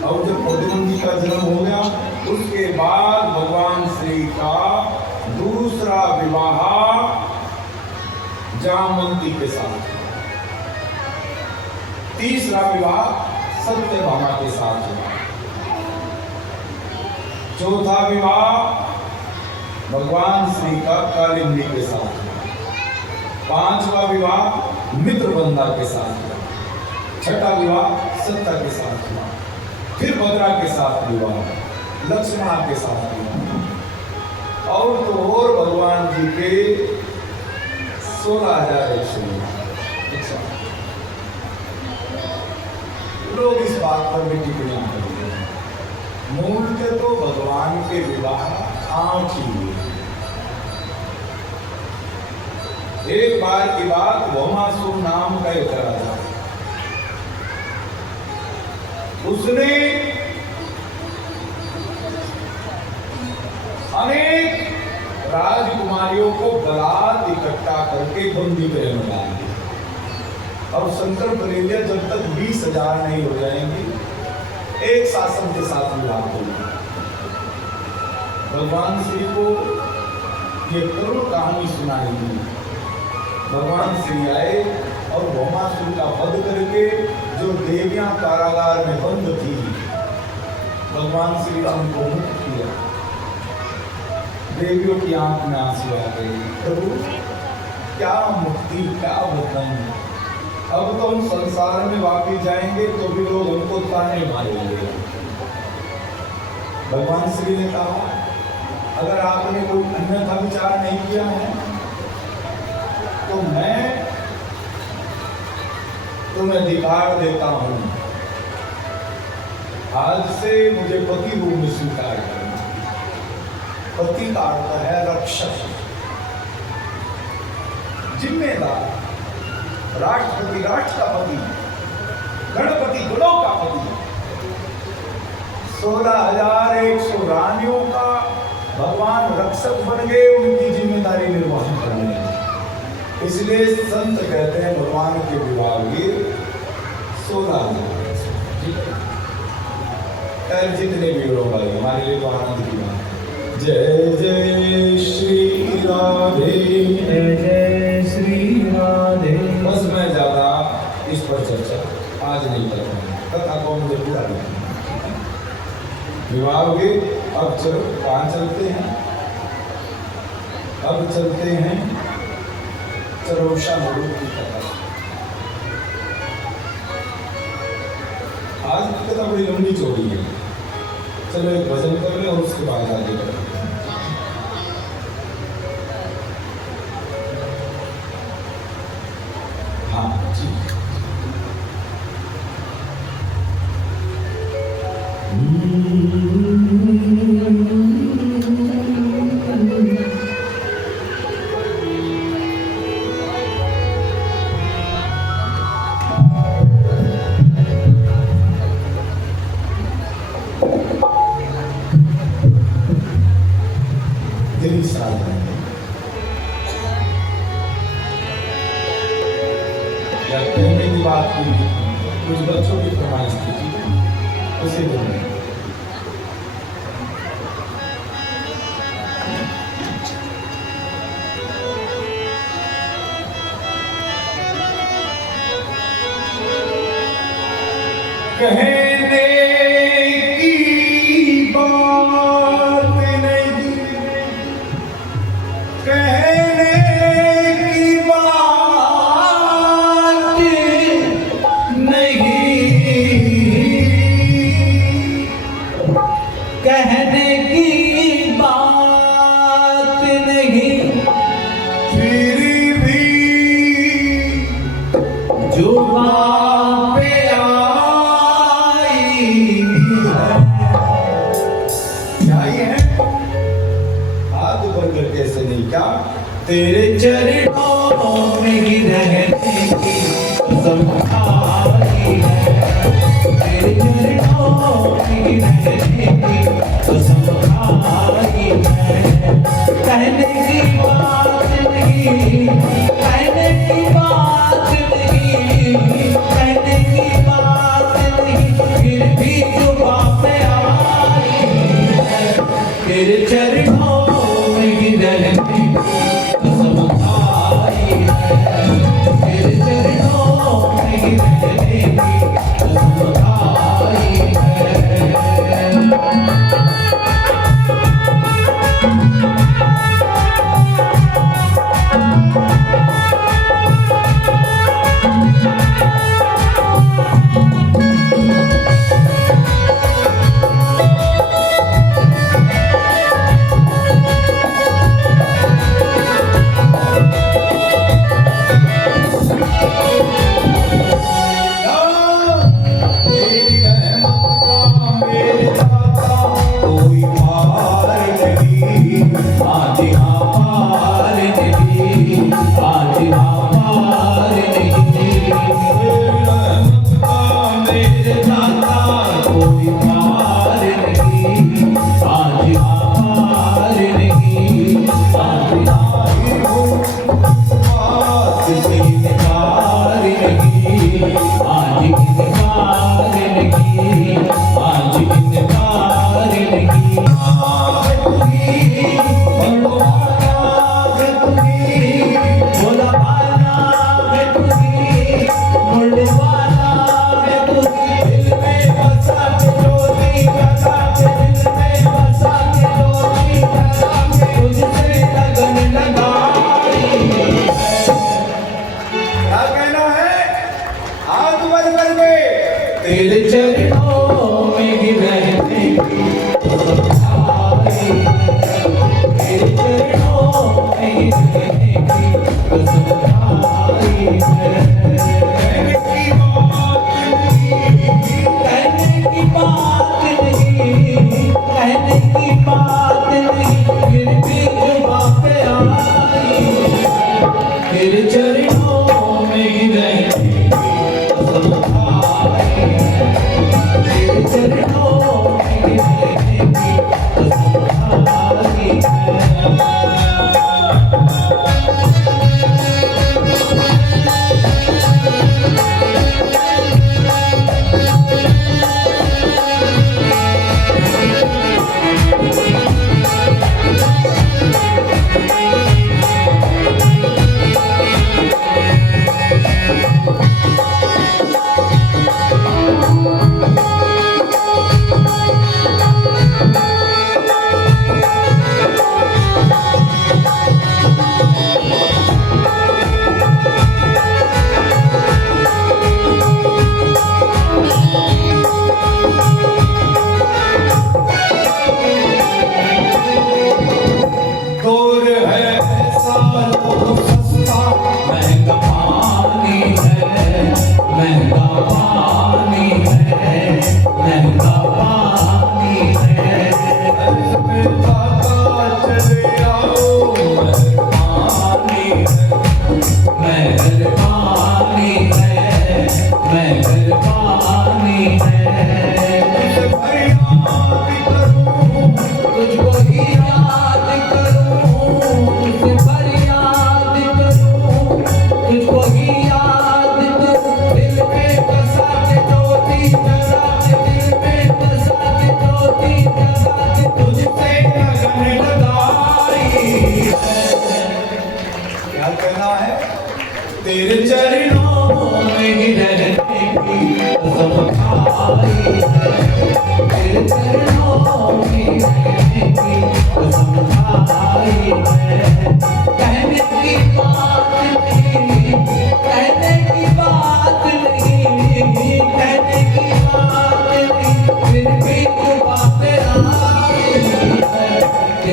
और जब प्रद्युम्न का जन्म हो गया, उसके बाद भगवान श्री का दूसरा विवाह जामवंती के साथ, तीसरा विवाह सत्यभामा के साथ हुआ, चौथा विवाह भगवान श्री का कालिंदी के साथ हुआ, पांचवा विवाह मित्रबंधा के साथ हुआ, छठा विवाह सत्ता के साथ हुआ, फिर भद्रा के साथ विवाह, लक्ष्मणा के साथ विवाह, और तो और भगवान जी के 16,100 लोग इस बात पर भी टिप्पणियां करते हैं। मूल के तो भगवान के विवाह 8 ही हुए। एक बार की बात, भौमासुर नाम का एक राजा, उसने अनेक राजकुमारियों को बलात् इकट्ठा करके बंदी गृह में डाल दिया और संकल्प ले लिया जब तक 20,000 नहीं हो जाएंगे एक शासन के साथ विवाह होगा। भगवान श्री को ये करुण कहानी सुनाई दी। भगवान श्री आए और भौमासुर का वध करके जो देवियां कारागार में बंद थी, भगवान श्री ने उनको मुक्त किया। देवियों की आंख में आंसू आ गए, प्रभु क्या मुक्ति, क्या वतन। अब तो हम संसार में वापिस जाएंगे तो भी लोग उनको ताने मारेंगे। भगवान श्री ने कहा, अगर आपने कोई अन्यथा विचार नहीं किया है तो मैं तुम्हें अधिकार देता हूं, आज से मुझे पति रूप में स्वीकार करना। पति का अर्थ है रक्षक, जिम्मेदार, राष्ट्रपति, राष्ट्र का पति, गणपति, गुणों का पति, 16,100 रानियों का भगवान रक्षक बन गए, उनकी जिम्मेदारी निर्वहन करने। इसलिए संत कहते हैं भगवान के विवाह हुए 16,000। चाहे जितने भी लोग आए हमारे लिए तो आनंद की बात है। जय जय श्री राधे, जय जय श्री राधे। बस मैं ज्यादा इस पर चर्चा आज नहीं कर रहा हूँ, कथा को मुझे पूरा नहीं। विवाह के अब चलो कहाँ चलते हैं, अब चलते हैं चरोशा नगर की कथा। आज की कथा बड़ी लंबी चौड़ी है, चलो एक भजन कर ले और उसके बाद आगे बढ़ते हैं। हाँ ठीक। दिल्ली साधना या कहने की बात की कुछ बच्चों की फरमाइश थी उसे बोलने। कहने की बात नहीं, कहने की बात नहीं, कहने की बात नहीं, फिर भी जो बात पे आई है। क्या ये है? हाथ ऊपर करके ऐसे नहीं, क्या तेरे चरणों में ही रहने की कसम खाई है। तेरे चरणों में ही रहने की कसम खाई है। कहने की बात नहीं, कहने की बात नहीं, कहने की बात नहीं, फिर भी जो बात आई है। तेरे चरणों में ही रहने की कसम खाई है। तेरे चरणों में ही रहने की कसम खाई है। तेरी रहमत का मेरे दाता कोई पार नहीं। आज यहाँ पार नहीं, आज यहाँ पार नहीं। तेरी रहमत का मेरे दाता कोई पार नहीं, आज यहाँ पार नहीं, आज यहाँ बात से इनकार नहीं, आज इनकार नहीं, आज इनकार नहीं। भोला भाला है तुझी, मुंडवाला है तुझी, दिल में बसा के जो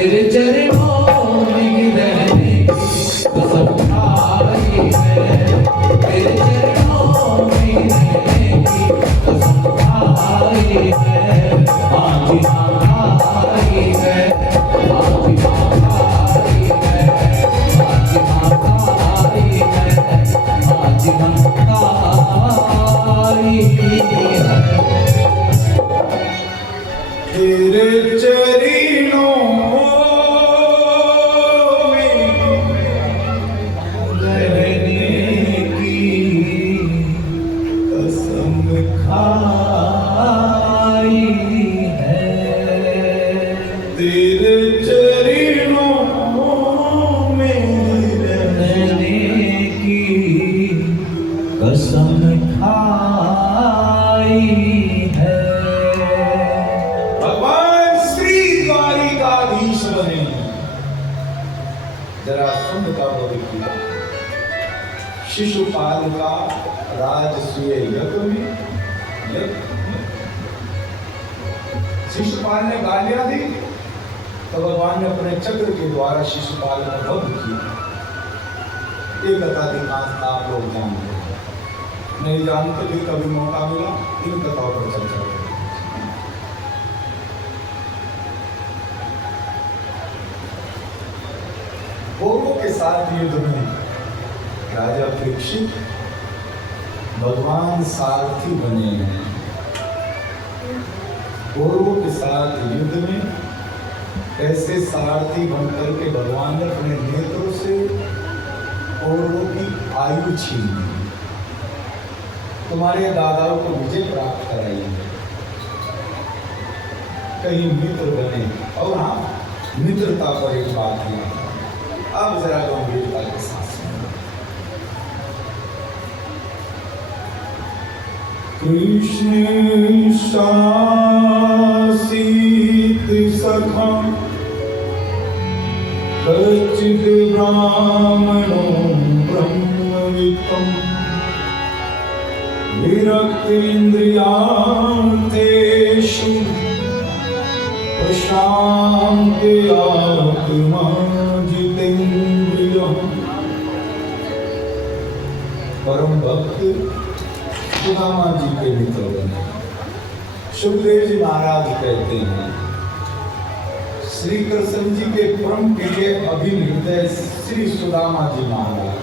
तेरे चरणों में रहने की कसम खाई है, तेरे चरणों में रहने की कसम खाई है, आज हाँ खाई है, आज हाँ खाई है, आज हाँ खाई है, आज हाँ खाई है। तेरे चरणों में रहने की कसम खाई है, तेरे चरणों में रहने की कसम खाई है। भगवान श्री द्वारिकाधीश बने। जरासंध का वध किया, शिशुपाल का राजसूय यज्ञ में शिशुपाल ने गालियां दी तो भगवान ने अपने चक्र के द्वारा शिशुपाल का वध किया। ये कथा दिखांत आप लोग जानते हैं, नहीं जानते भी कभी मौका मिला इन कथाओं पर चर्चा करें। कौरवों के साथ युद्ध में राजा परीक्षित भगवान सारथी बने हैं। कौरवों के साथ युद्ध में ऐसे सारथी बनकर के भगवान ने अपने नेत्रों से कौरवों की आयु छीन ली। तुम्हारे दादाओं को विजय प्राप्त कराएंगे, कहीं मित्र बने। और हाँ, मित्रता पर एक बात है, अब जरा गंभीरता के साथ सुनो। कृष्ण शासित सखा कचिद ब्राह्मणो ब्रह्मवित्तम् विरक्त इंद्रियार्थेषु प्रशान्ति आत्मा जितेन्द्रियः। परम भक्त सुदामा जी के मित्र बने। सुखदेव जी महाराज कहते हैं, श्री कृष्ण जी के परम प्रिय अभिहृदय श्री सुदामा जी महाराज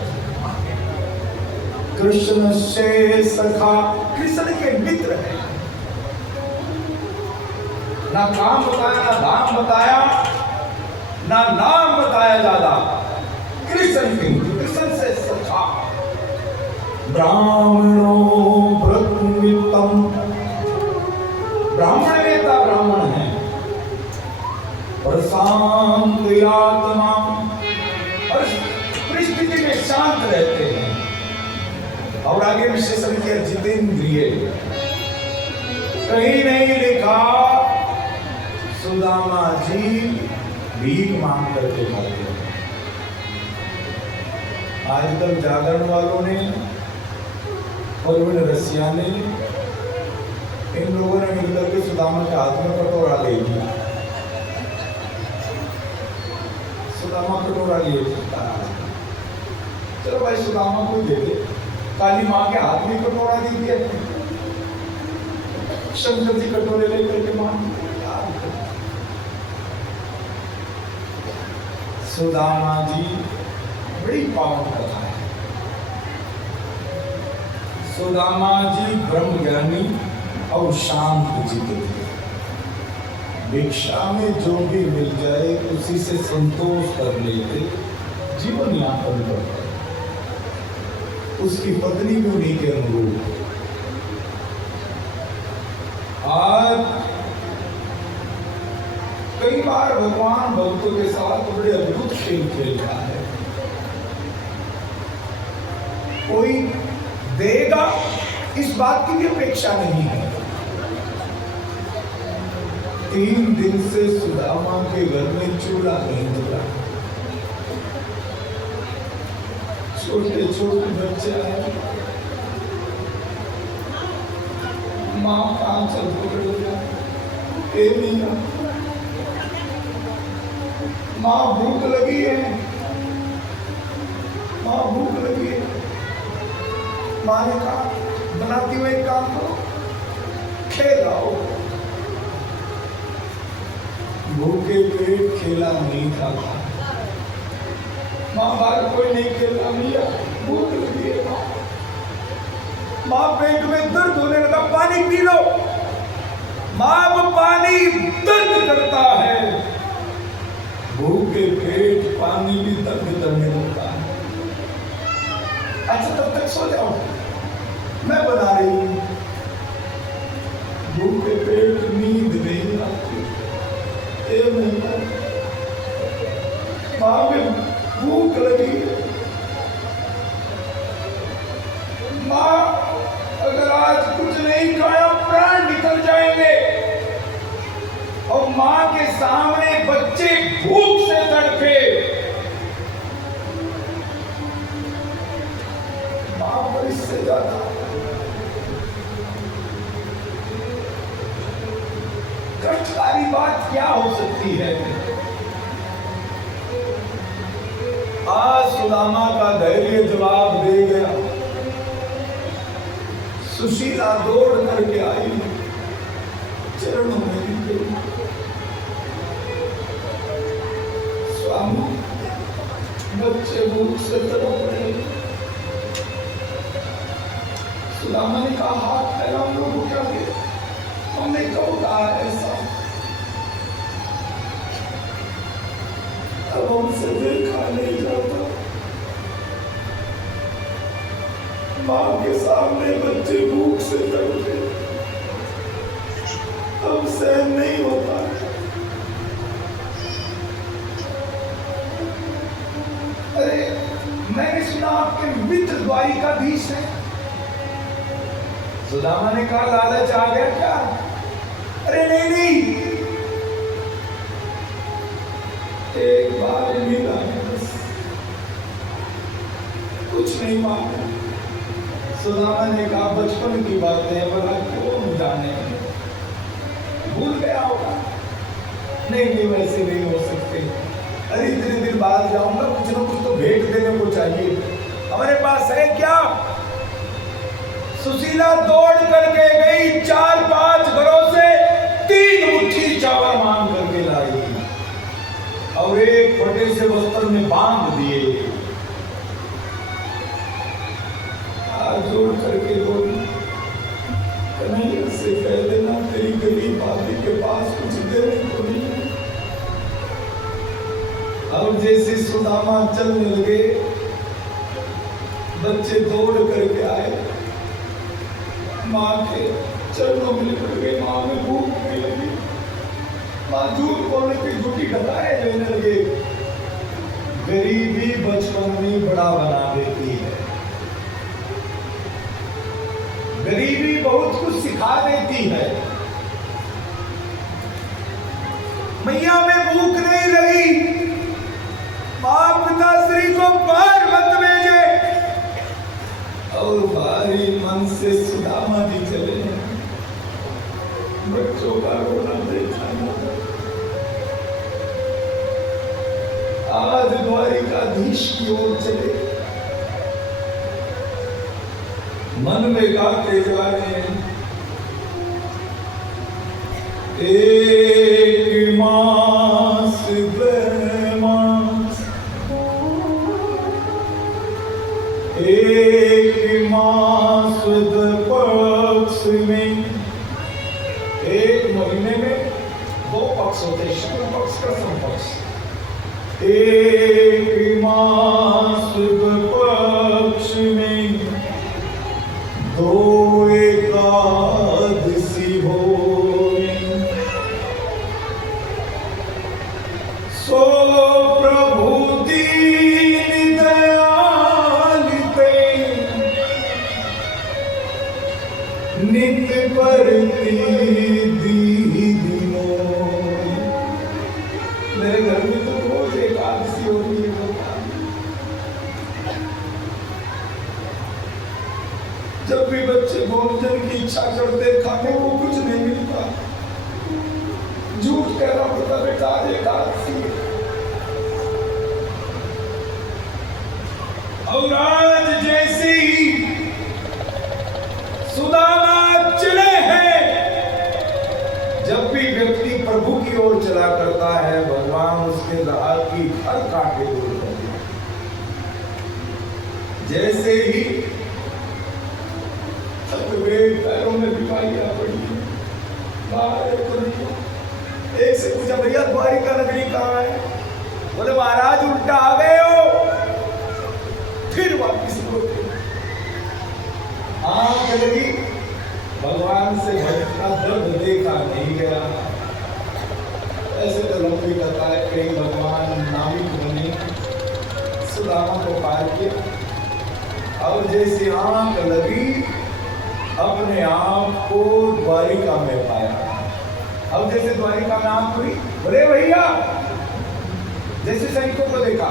कृष्ण से सखा, कृष्ण के मित्र हैं। ना काम बताया, ना धाम बताया, ना नाम बताया ज्यादा, कृष्ण के, कृष्ण से सखा। ब्राह्मणो ब्रह्मवित्तम, ब्राह्मण वेता ब्राह्मण है। प्रशांत आत्मा, और परिस्थिति में शांत रहते हैं। और आगे विशेषण किया जितेंद्रिय। कहीं नहीं लिखा सुदामा जी भीख मांग करके खाते हैं। आजकल जागरण वालों ने और उन रसिया ने, इन लोगों ने मिलकर के सुदामा के हाथ में कटोरा ले लिया। सुदामा कटोरा लिए, चलो भाई सुदामा को दे दे। काली माँ के हाथ में कटोरा दी दिया, शंकर जी कटोरे लेकर के मां। सुदामा जी बड़ी पावन कथा है। सुदामा जी ब्रह्म ज्ञानी और शांत चित्त थे। भिक्षा में जो भी मिल जाए उसी से संतोष कर लेते, जीवन यापन करते। उसकी पत्नी भी उन्हीं के अनुरूप। आज कई बार भगवान भक्तों के साथ बड़े अद्भुत खेल खेलता है। कोई देगा इस बात की भी अपेक्षा नहीं है। 3 दिन से सुदामा के घर में चूल्हा नहीं जला। छोटे छोटे बच्चे आए, माँ कहाँ चल पकड़ गया, माँ भूख लगी है, माँ भूख लगी है। माँ ने कहा बनाती हुई एक काम करो, खिलाओ। भूखे पेट खेला नहीं खाता। माँ बाहर कोई नहीं खेला, मिया भूख लगी है। माँ पेट में दर्द होने लगा, पानी पी लो। माँ वो पानी दर्द करता है, भूखे पेट पानी भी दर्द करने लगता है। अच्छा तब तक सो जाओ, मैं बना रही हूं। भूखे पेट नींद नहीं आती। माँ में भूख लगी है। माँ अगर आज कुछ नहीं खाया प्राण निकल जाएंगे। और माँ के सामने बच्चे भूख से तड़पे, माँ पर इससे ज्यादा कष्टकारी बात क्या हो सकती है। आज सुदामा का धैर्य जवाब दे गया। सुशीला दौड़ करके आई, चरणों में गिर गई। स्वामी बच्चे भूख से तड़प रहे। सुदामा ने कहा हाथ फैला, हम लोग को क्या दे। हमने कब कहा ऐसा, अब हमसे देखा नहीं जाता। माँ के सामने बच्चे भूख से तड़पे, अब सहन नहीं होता। अरे मैंने सुना आपके मित्र द्वारिकाधीश है। सुदामा ने कहा लालच आ गया क्या। अरे नहीं, एक बार मिला बस, कुछ नहीं मांगा। सुदामा ने कहा बचपन की बातें हैं, बड़ा क्यों जाने, भूल गया होगा। नहीं वैसे नहीं हो सकते। अरे इतने दिन बाद जाऊंगा, कुछ ना कुछ तो भेंट देने को चाहिए, हमारे पास है क्या। सुशीला दौड़ करके गई, 4-5 घरों से 3 मुट्ठी चावल मांग करके लाई और एक फटे से वस्त्र में बांध दिए। जोड़ करके बोली, कन्हैया से कह देना तेरी गरीब भाभी के पास कुछ देने को नहीं। और जैसे सुदामा चलने लगे, बच्चे दौड़ करके आए, माँ के चरणों में लिपट गए। माँ में भूख नहीं लगी। माँ झूठ बोलने की झूठी ढकाए लेने लगे। गरीबी बचपन में बड़ा बना देती है। गरीबी बहुत कुछ सिखा देती है। मैया में भूख नहीं लगी, मां पिताश्री को बाहर मत भेजे। और भारी मन से सुदामा जी चले, बच्चों का रोना देखा ना। आज द्वारिकाधीश की ओर चले, मन में गाते जा रहे हैं, एक मास एक मास पक्ष में, एक महीने में 2 पक्ष होते हैं, शुक्ल पक्ष का संपक्ष। एक मास पक्ष में 2 एकादशी हो, सो प्रभु दीन दयाल पे नित परती दीनो। मेरे घर में तो रोज एकादशी हो रही है। जब भी बच्चे भोजन की इच्छा करते, खाने को कुछ नहीं मिलता, झूठ कहना पड़ता, बेटा आज एकादशी। और आज जैसे ही सुदामा चले हैं, जब भी व्यक्ति प्रभु की ओर चला करता है, भगवान उसके राह की हर कांटे दूर कर देते। जैसे ही पैरों में बीमारियां पड़ी है, एक से पूछा भैया द्वारिका नगरी कहाँ है? बोले महाराज उल्टा आ गए हो। फिर वापिस लौटे। आंख लगी, भगवान से भक्त का दर्द देखा नहीं गया। ऐसे तो लंबी कथा है। कहीं भगवान नाविक बने, सुदामा को पार किया और जैसे आंख लगी अपने आप को द्वारिका में पाया। अब जैसे द्वारिका में आंख हुई, बोले भैया, जैसे सैनिकों को देखा,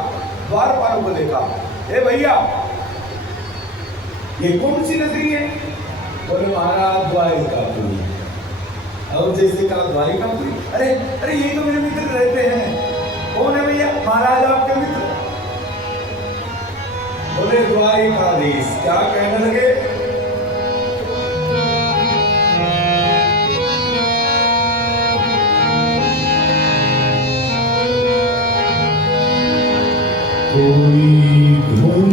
द्वारपालों को देखा, ए भैया ये कौन सी नगरी है? बोले महाराज द्वारिकापुरी। और जैसे कहा द्वारिकापुरी, अरे अरे ये तो मेरे मित्र रहते हैं। कौन है भैया? महाराज आपके मित्र। बोले द्वारिकाधीश। क्या कहने लगे? कोई घूम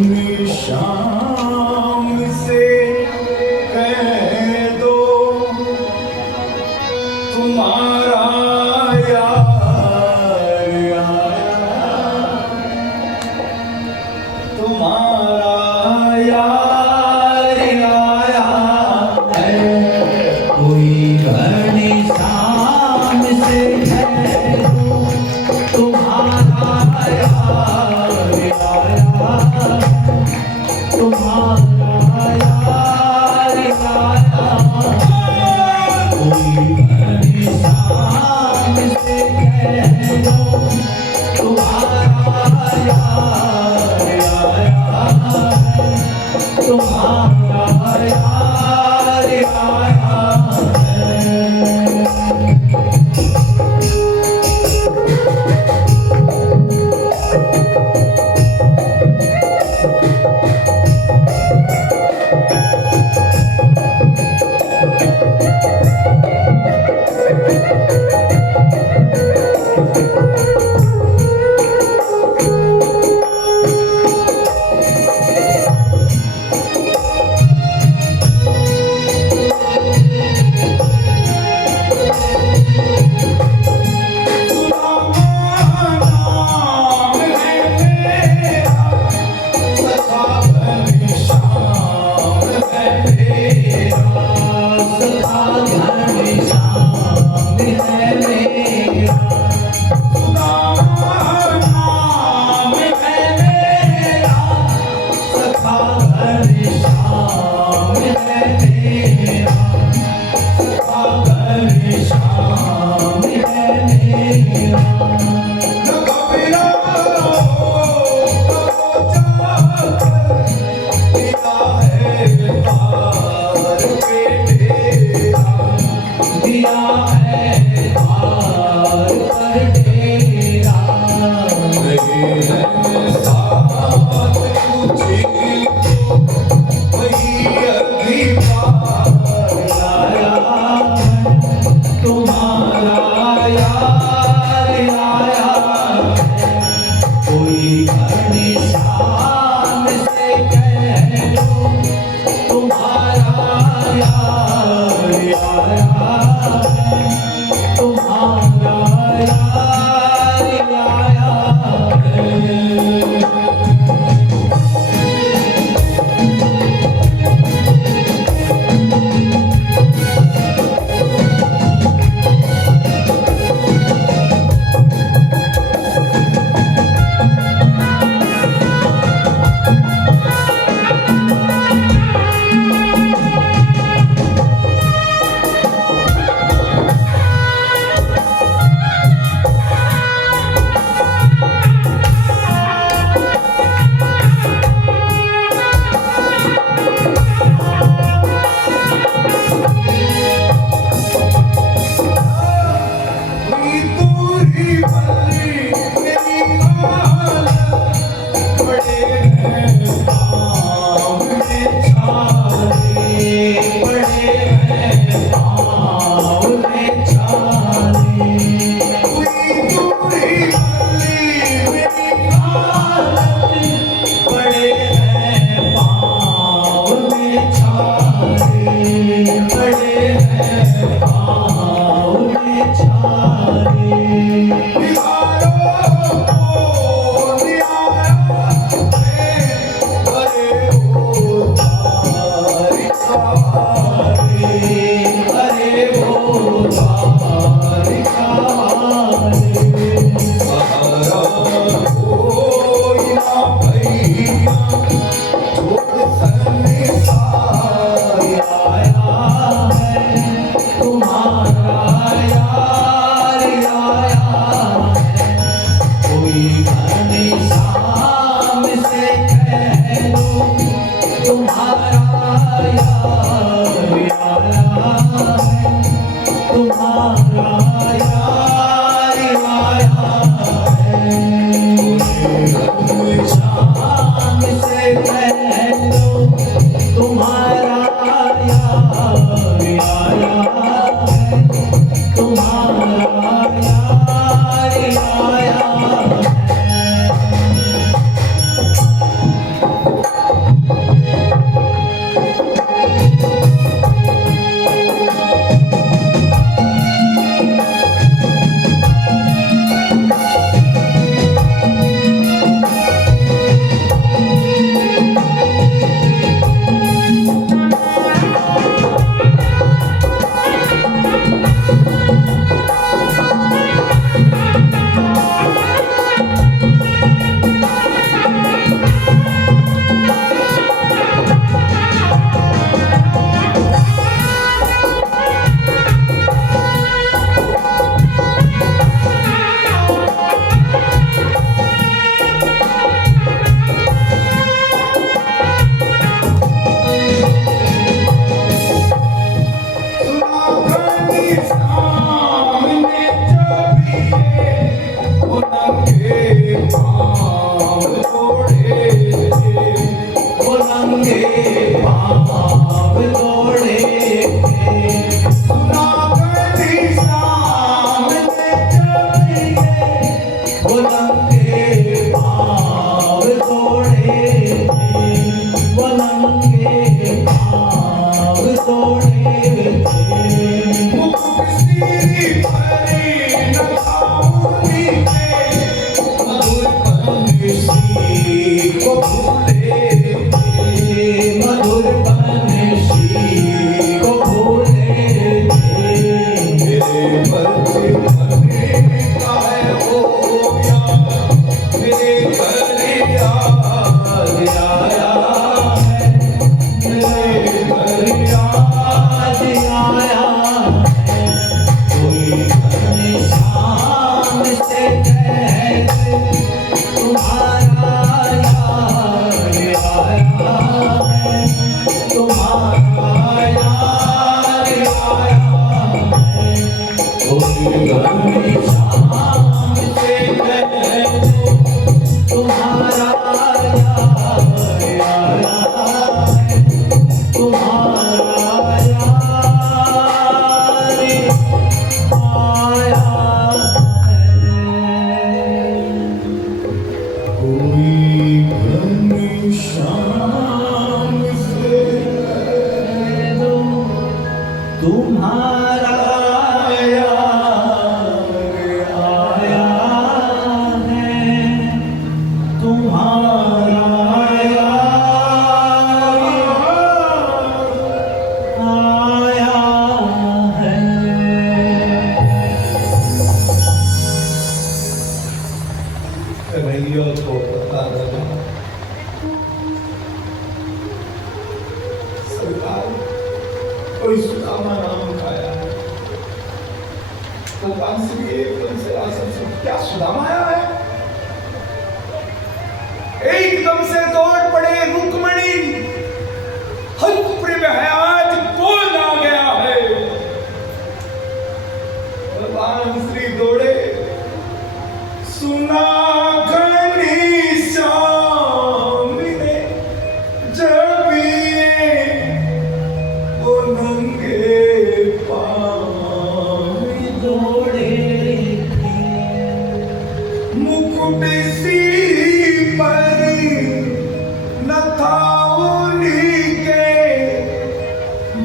शाम से कह दो तुम्हारा यार आया, तुम्हारा यार आया है। कोई घनी शाम से कह दो तुम्हारा यार आया, तुम्हारा यार आया। कोई घनी शाम से कह दो तुम्हारा यार आया, तुम्हारा यार आया है। दिया है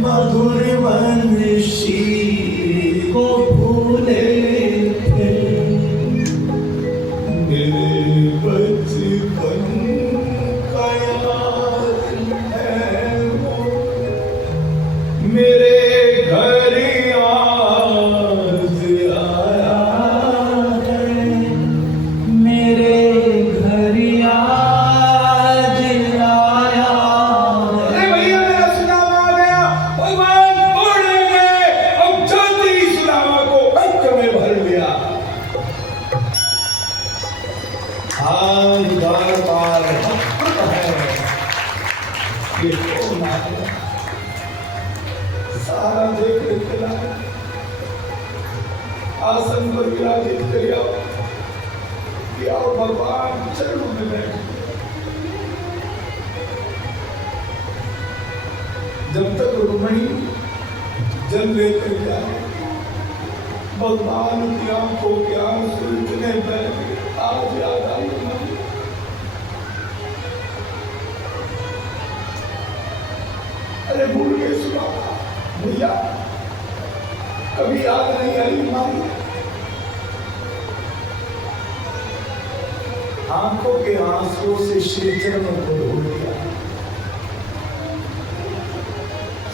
मधुर वंशी को भूले आसन पर विराजित करिया कि आओ भगवान चरणों में बैठ। जब तक रुक्मणी जल लेकर जाए भगवान की आंखों के आंसू इतने बह गए। आज याद आई हमारी। अरे भूल गए सुना भैया, कभी याद नहीं आई हमारी। आंखों के आंसू से श्री चरणों को धो दिया।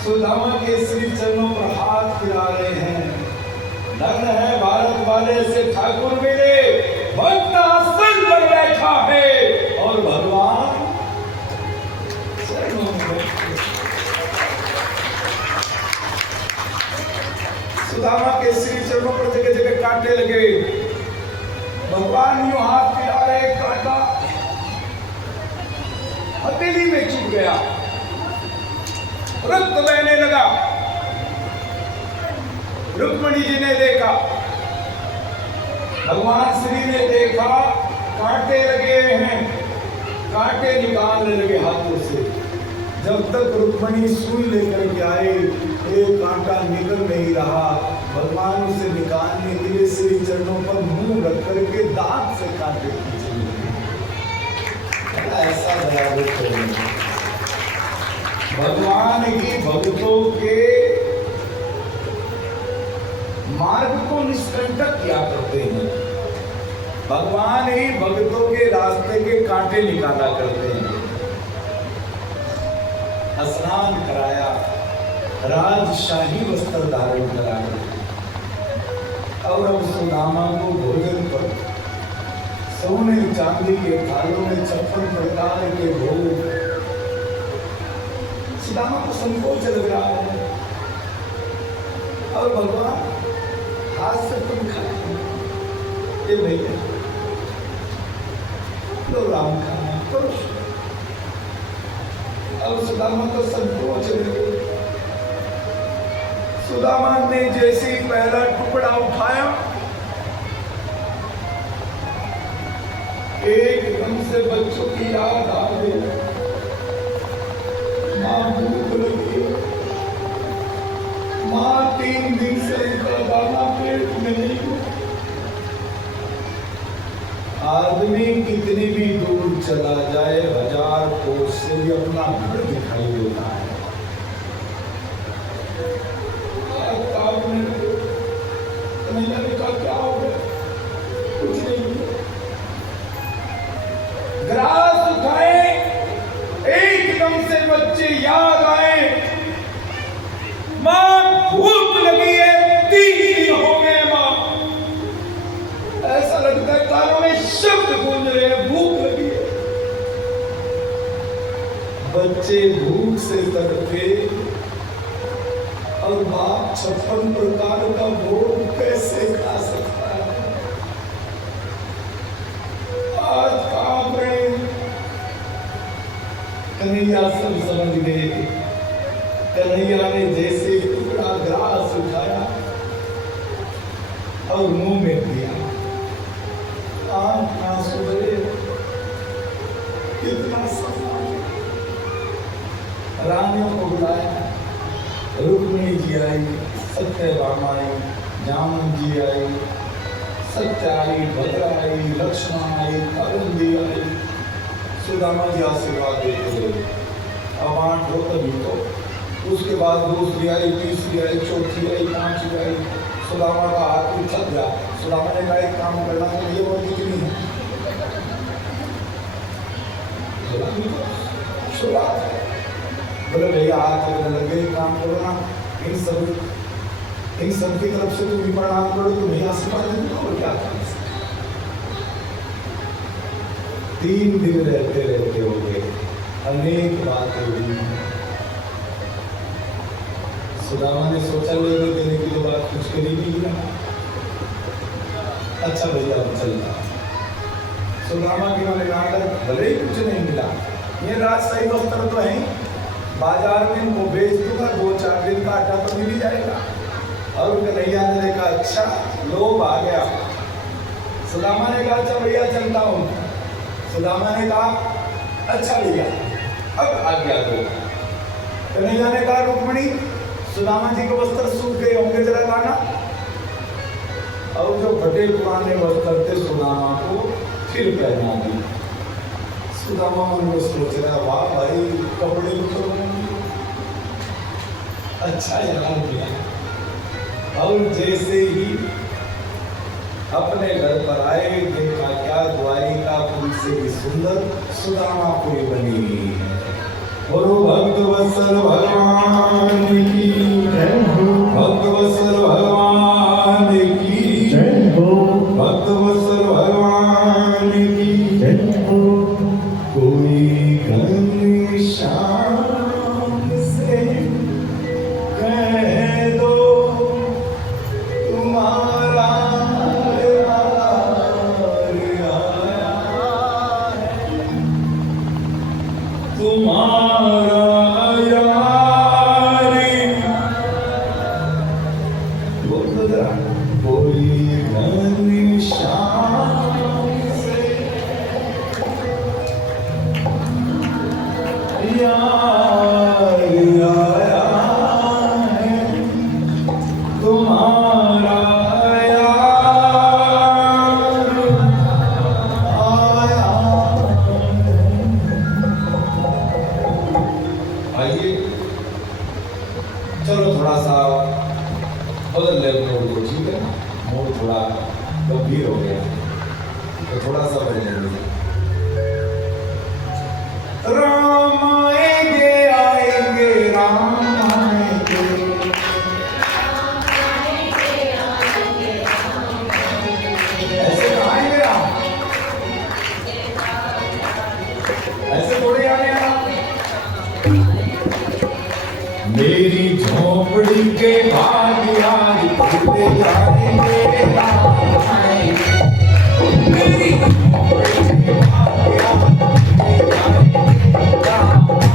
सुदामा के श्री चरणों पर हाथ फिरा रहे हैं। नग्न है भारत वाले से ठाकुर मेरे, भक्त आसन पर बैठा है और भगवान चरणों में बैठे। सुदामा के श्री चरणों पर जगह जगह कांटे लगे। भगवान यूं हाथ फिरा रहे, कांटा हथेली में चुभ गया, रक्त बहने लगा। रुक्मणी जी ने देखा, भगवान श्री ने देखा, कांटे लगे हैं, कांटे निकालने लगे हाथों से। जब तक रुक्मणी सुई लेकर के आए एक कांटा निकल नहीं रहा। भगवान उसे निकालने के लिए श्री चरणों पर मुंह रख करके दांत से कांटे ऐसा भगवान ही भक्तों के मार्ग को निष्कंटक किया करते हैं। भगवान ही भक्तों के रास्ते के कांटे निकाला करते हैं। स्नान कराया, राजशाही वस्त्र धारण कराया और अब सुदामा को भोजन पर सोने चांदी के थालों में 56 प्रकार के भोग। सुदामा को संकोच लग रहा है और भगवान हाथ से तुम खाए ये भैया लो राम खाना करो। अब सुदामा को संकोच लगे। सुदामा ने जैसे ही पहला टुकड़ा उठाया एकदम से बच्चों की याद आ गई। माँ भूख लगी, माँ 3 दिन से उनका दाना पेट में नहीं हुआ। आदमी कितनी भी दूर चला जाए 1000 कोस से भी अपना घर दिखाई देता है। क्या हो गया? कुछ नहीं। ग्रास उठाए, एकदम से बच्चे याद आए, मां भूख लगी है, 3 दिन हो गए मां। ऐसा लगता है कानों में शब्द गूंज रहे हैं, भूख लगी है। बच्चे भूख से तड़पे और बाप 56 प्रकार का भोग कैसे खा सकता है? आज काम रहे कन्हैया सब समझ गए। कन्हैया ने जैसे टुकड़ा ग्रास उठाया और मुंह में दिया, आंसू भरे। कितना सम्मान। रानियों को बुलाया, रुक्मिणी जी आई, सत्यभामा आई, जामुन जी आई, सत्य आई, भद्रा आई, लक्ष्मण आई, अरुंधी आई। सुदामा जी आशीर्वाद देते हुए अब 8 हो तभी तो। उसके बाद दूसरी आई, तीसरी आई, चौथी आई, 5वीं आई। सुदामा का हाथ उछल गया। सुदामा ने कहा एक काम करना है, ये और कितनी है? बोले भैया हाथ लगे, काम करो ना, इन सब की तरफ से तुम प्रणाम करो तो भैया आशीर्वाद देंगे और क्या। 3 दिन रहते रहते हो गए, अनेक बातें हुई। सुदामा ने सोचा लेने देने की तो बात कुछ करी नहीं है। अच्छा भैया अब चलता। सुदामा की मैंने कहा भले ही कुछ नहीं मिला, ये राजशाही वस्त्र तो है, बाजार में वो बेच दूंगा, 2-4 दिन का आटा तो मिल ही जाएगा। और कन्हैया ने देखा अच्छा लोभ आ गया। सुदामा ने कहा अच्छा भैया चलता हूँ। सुदामा ने कहा अच्छा भैया अब आज्ञा दो। कन्हैया ने कहा रुक्मणी सुदामा जी के वस्त्र सूख गए होंगे जरा लाना। और जो फटे पुराने वस्त्र थे सुदामा को फिर पहना दी। सुदामा मन में सोच रहा वाह भाई कपड़े तो अच्छा याद किया। और जैसे ही अपने घर पर आए देखा क्या द्वारिका पुरी से भी सुंदर सुदामापुरी बनी हुई है। और भक्त वत्सल भगवान की जय हो, भक्त वत्सल भगवान की जय हो, भक्त वत्सल भगवान की जय हो। कोई घनश्याम से कह दो तुम्हारा तुम्हारा यार कोई घनश्याम से यार आया है तुम्हारा आइए चलो थोड़ा सा बदल लेवल को, ठीक है ना। मूड थोड़ा गंभीर हो गया तो थोड़ा सा बदल लेंगे। राम आएंगे राम आएंगे ऐसे कहाँ आएंगे राम, ऐसे थोड़े आने राम। मेरी झोपड़ी के भाग्यारी खुलते जाएंगे राम आएंगे। मेरी झोपड़ी के भाग्यारी खुलते जाएंगे राम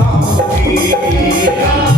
राम की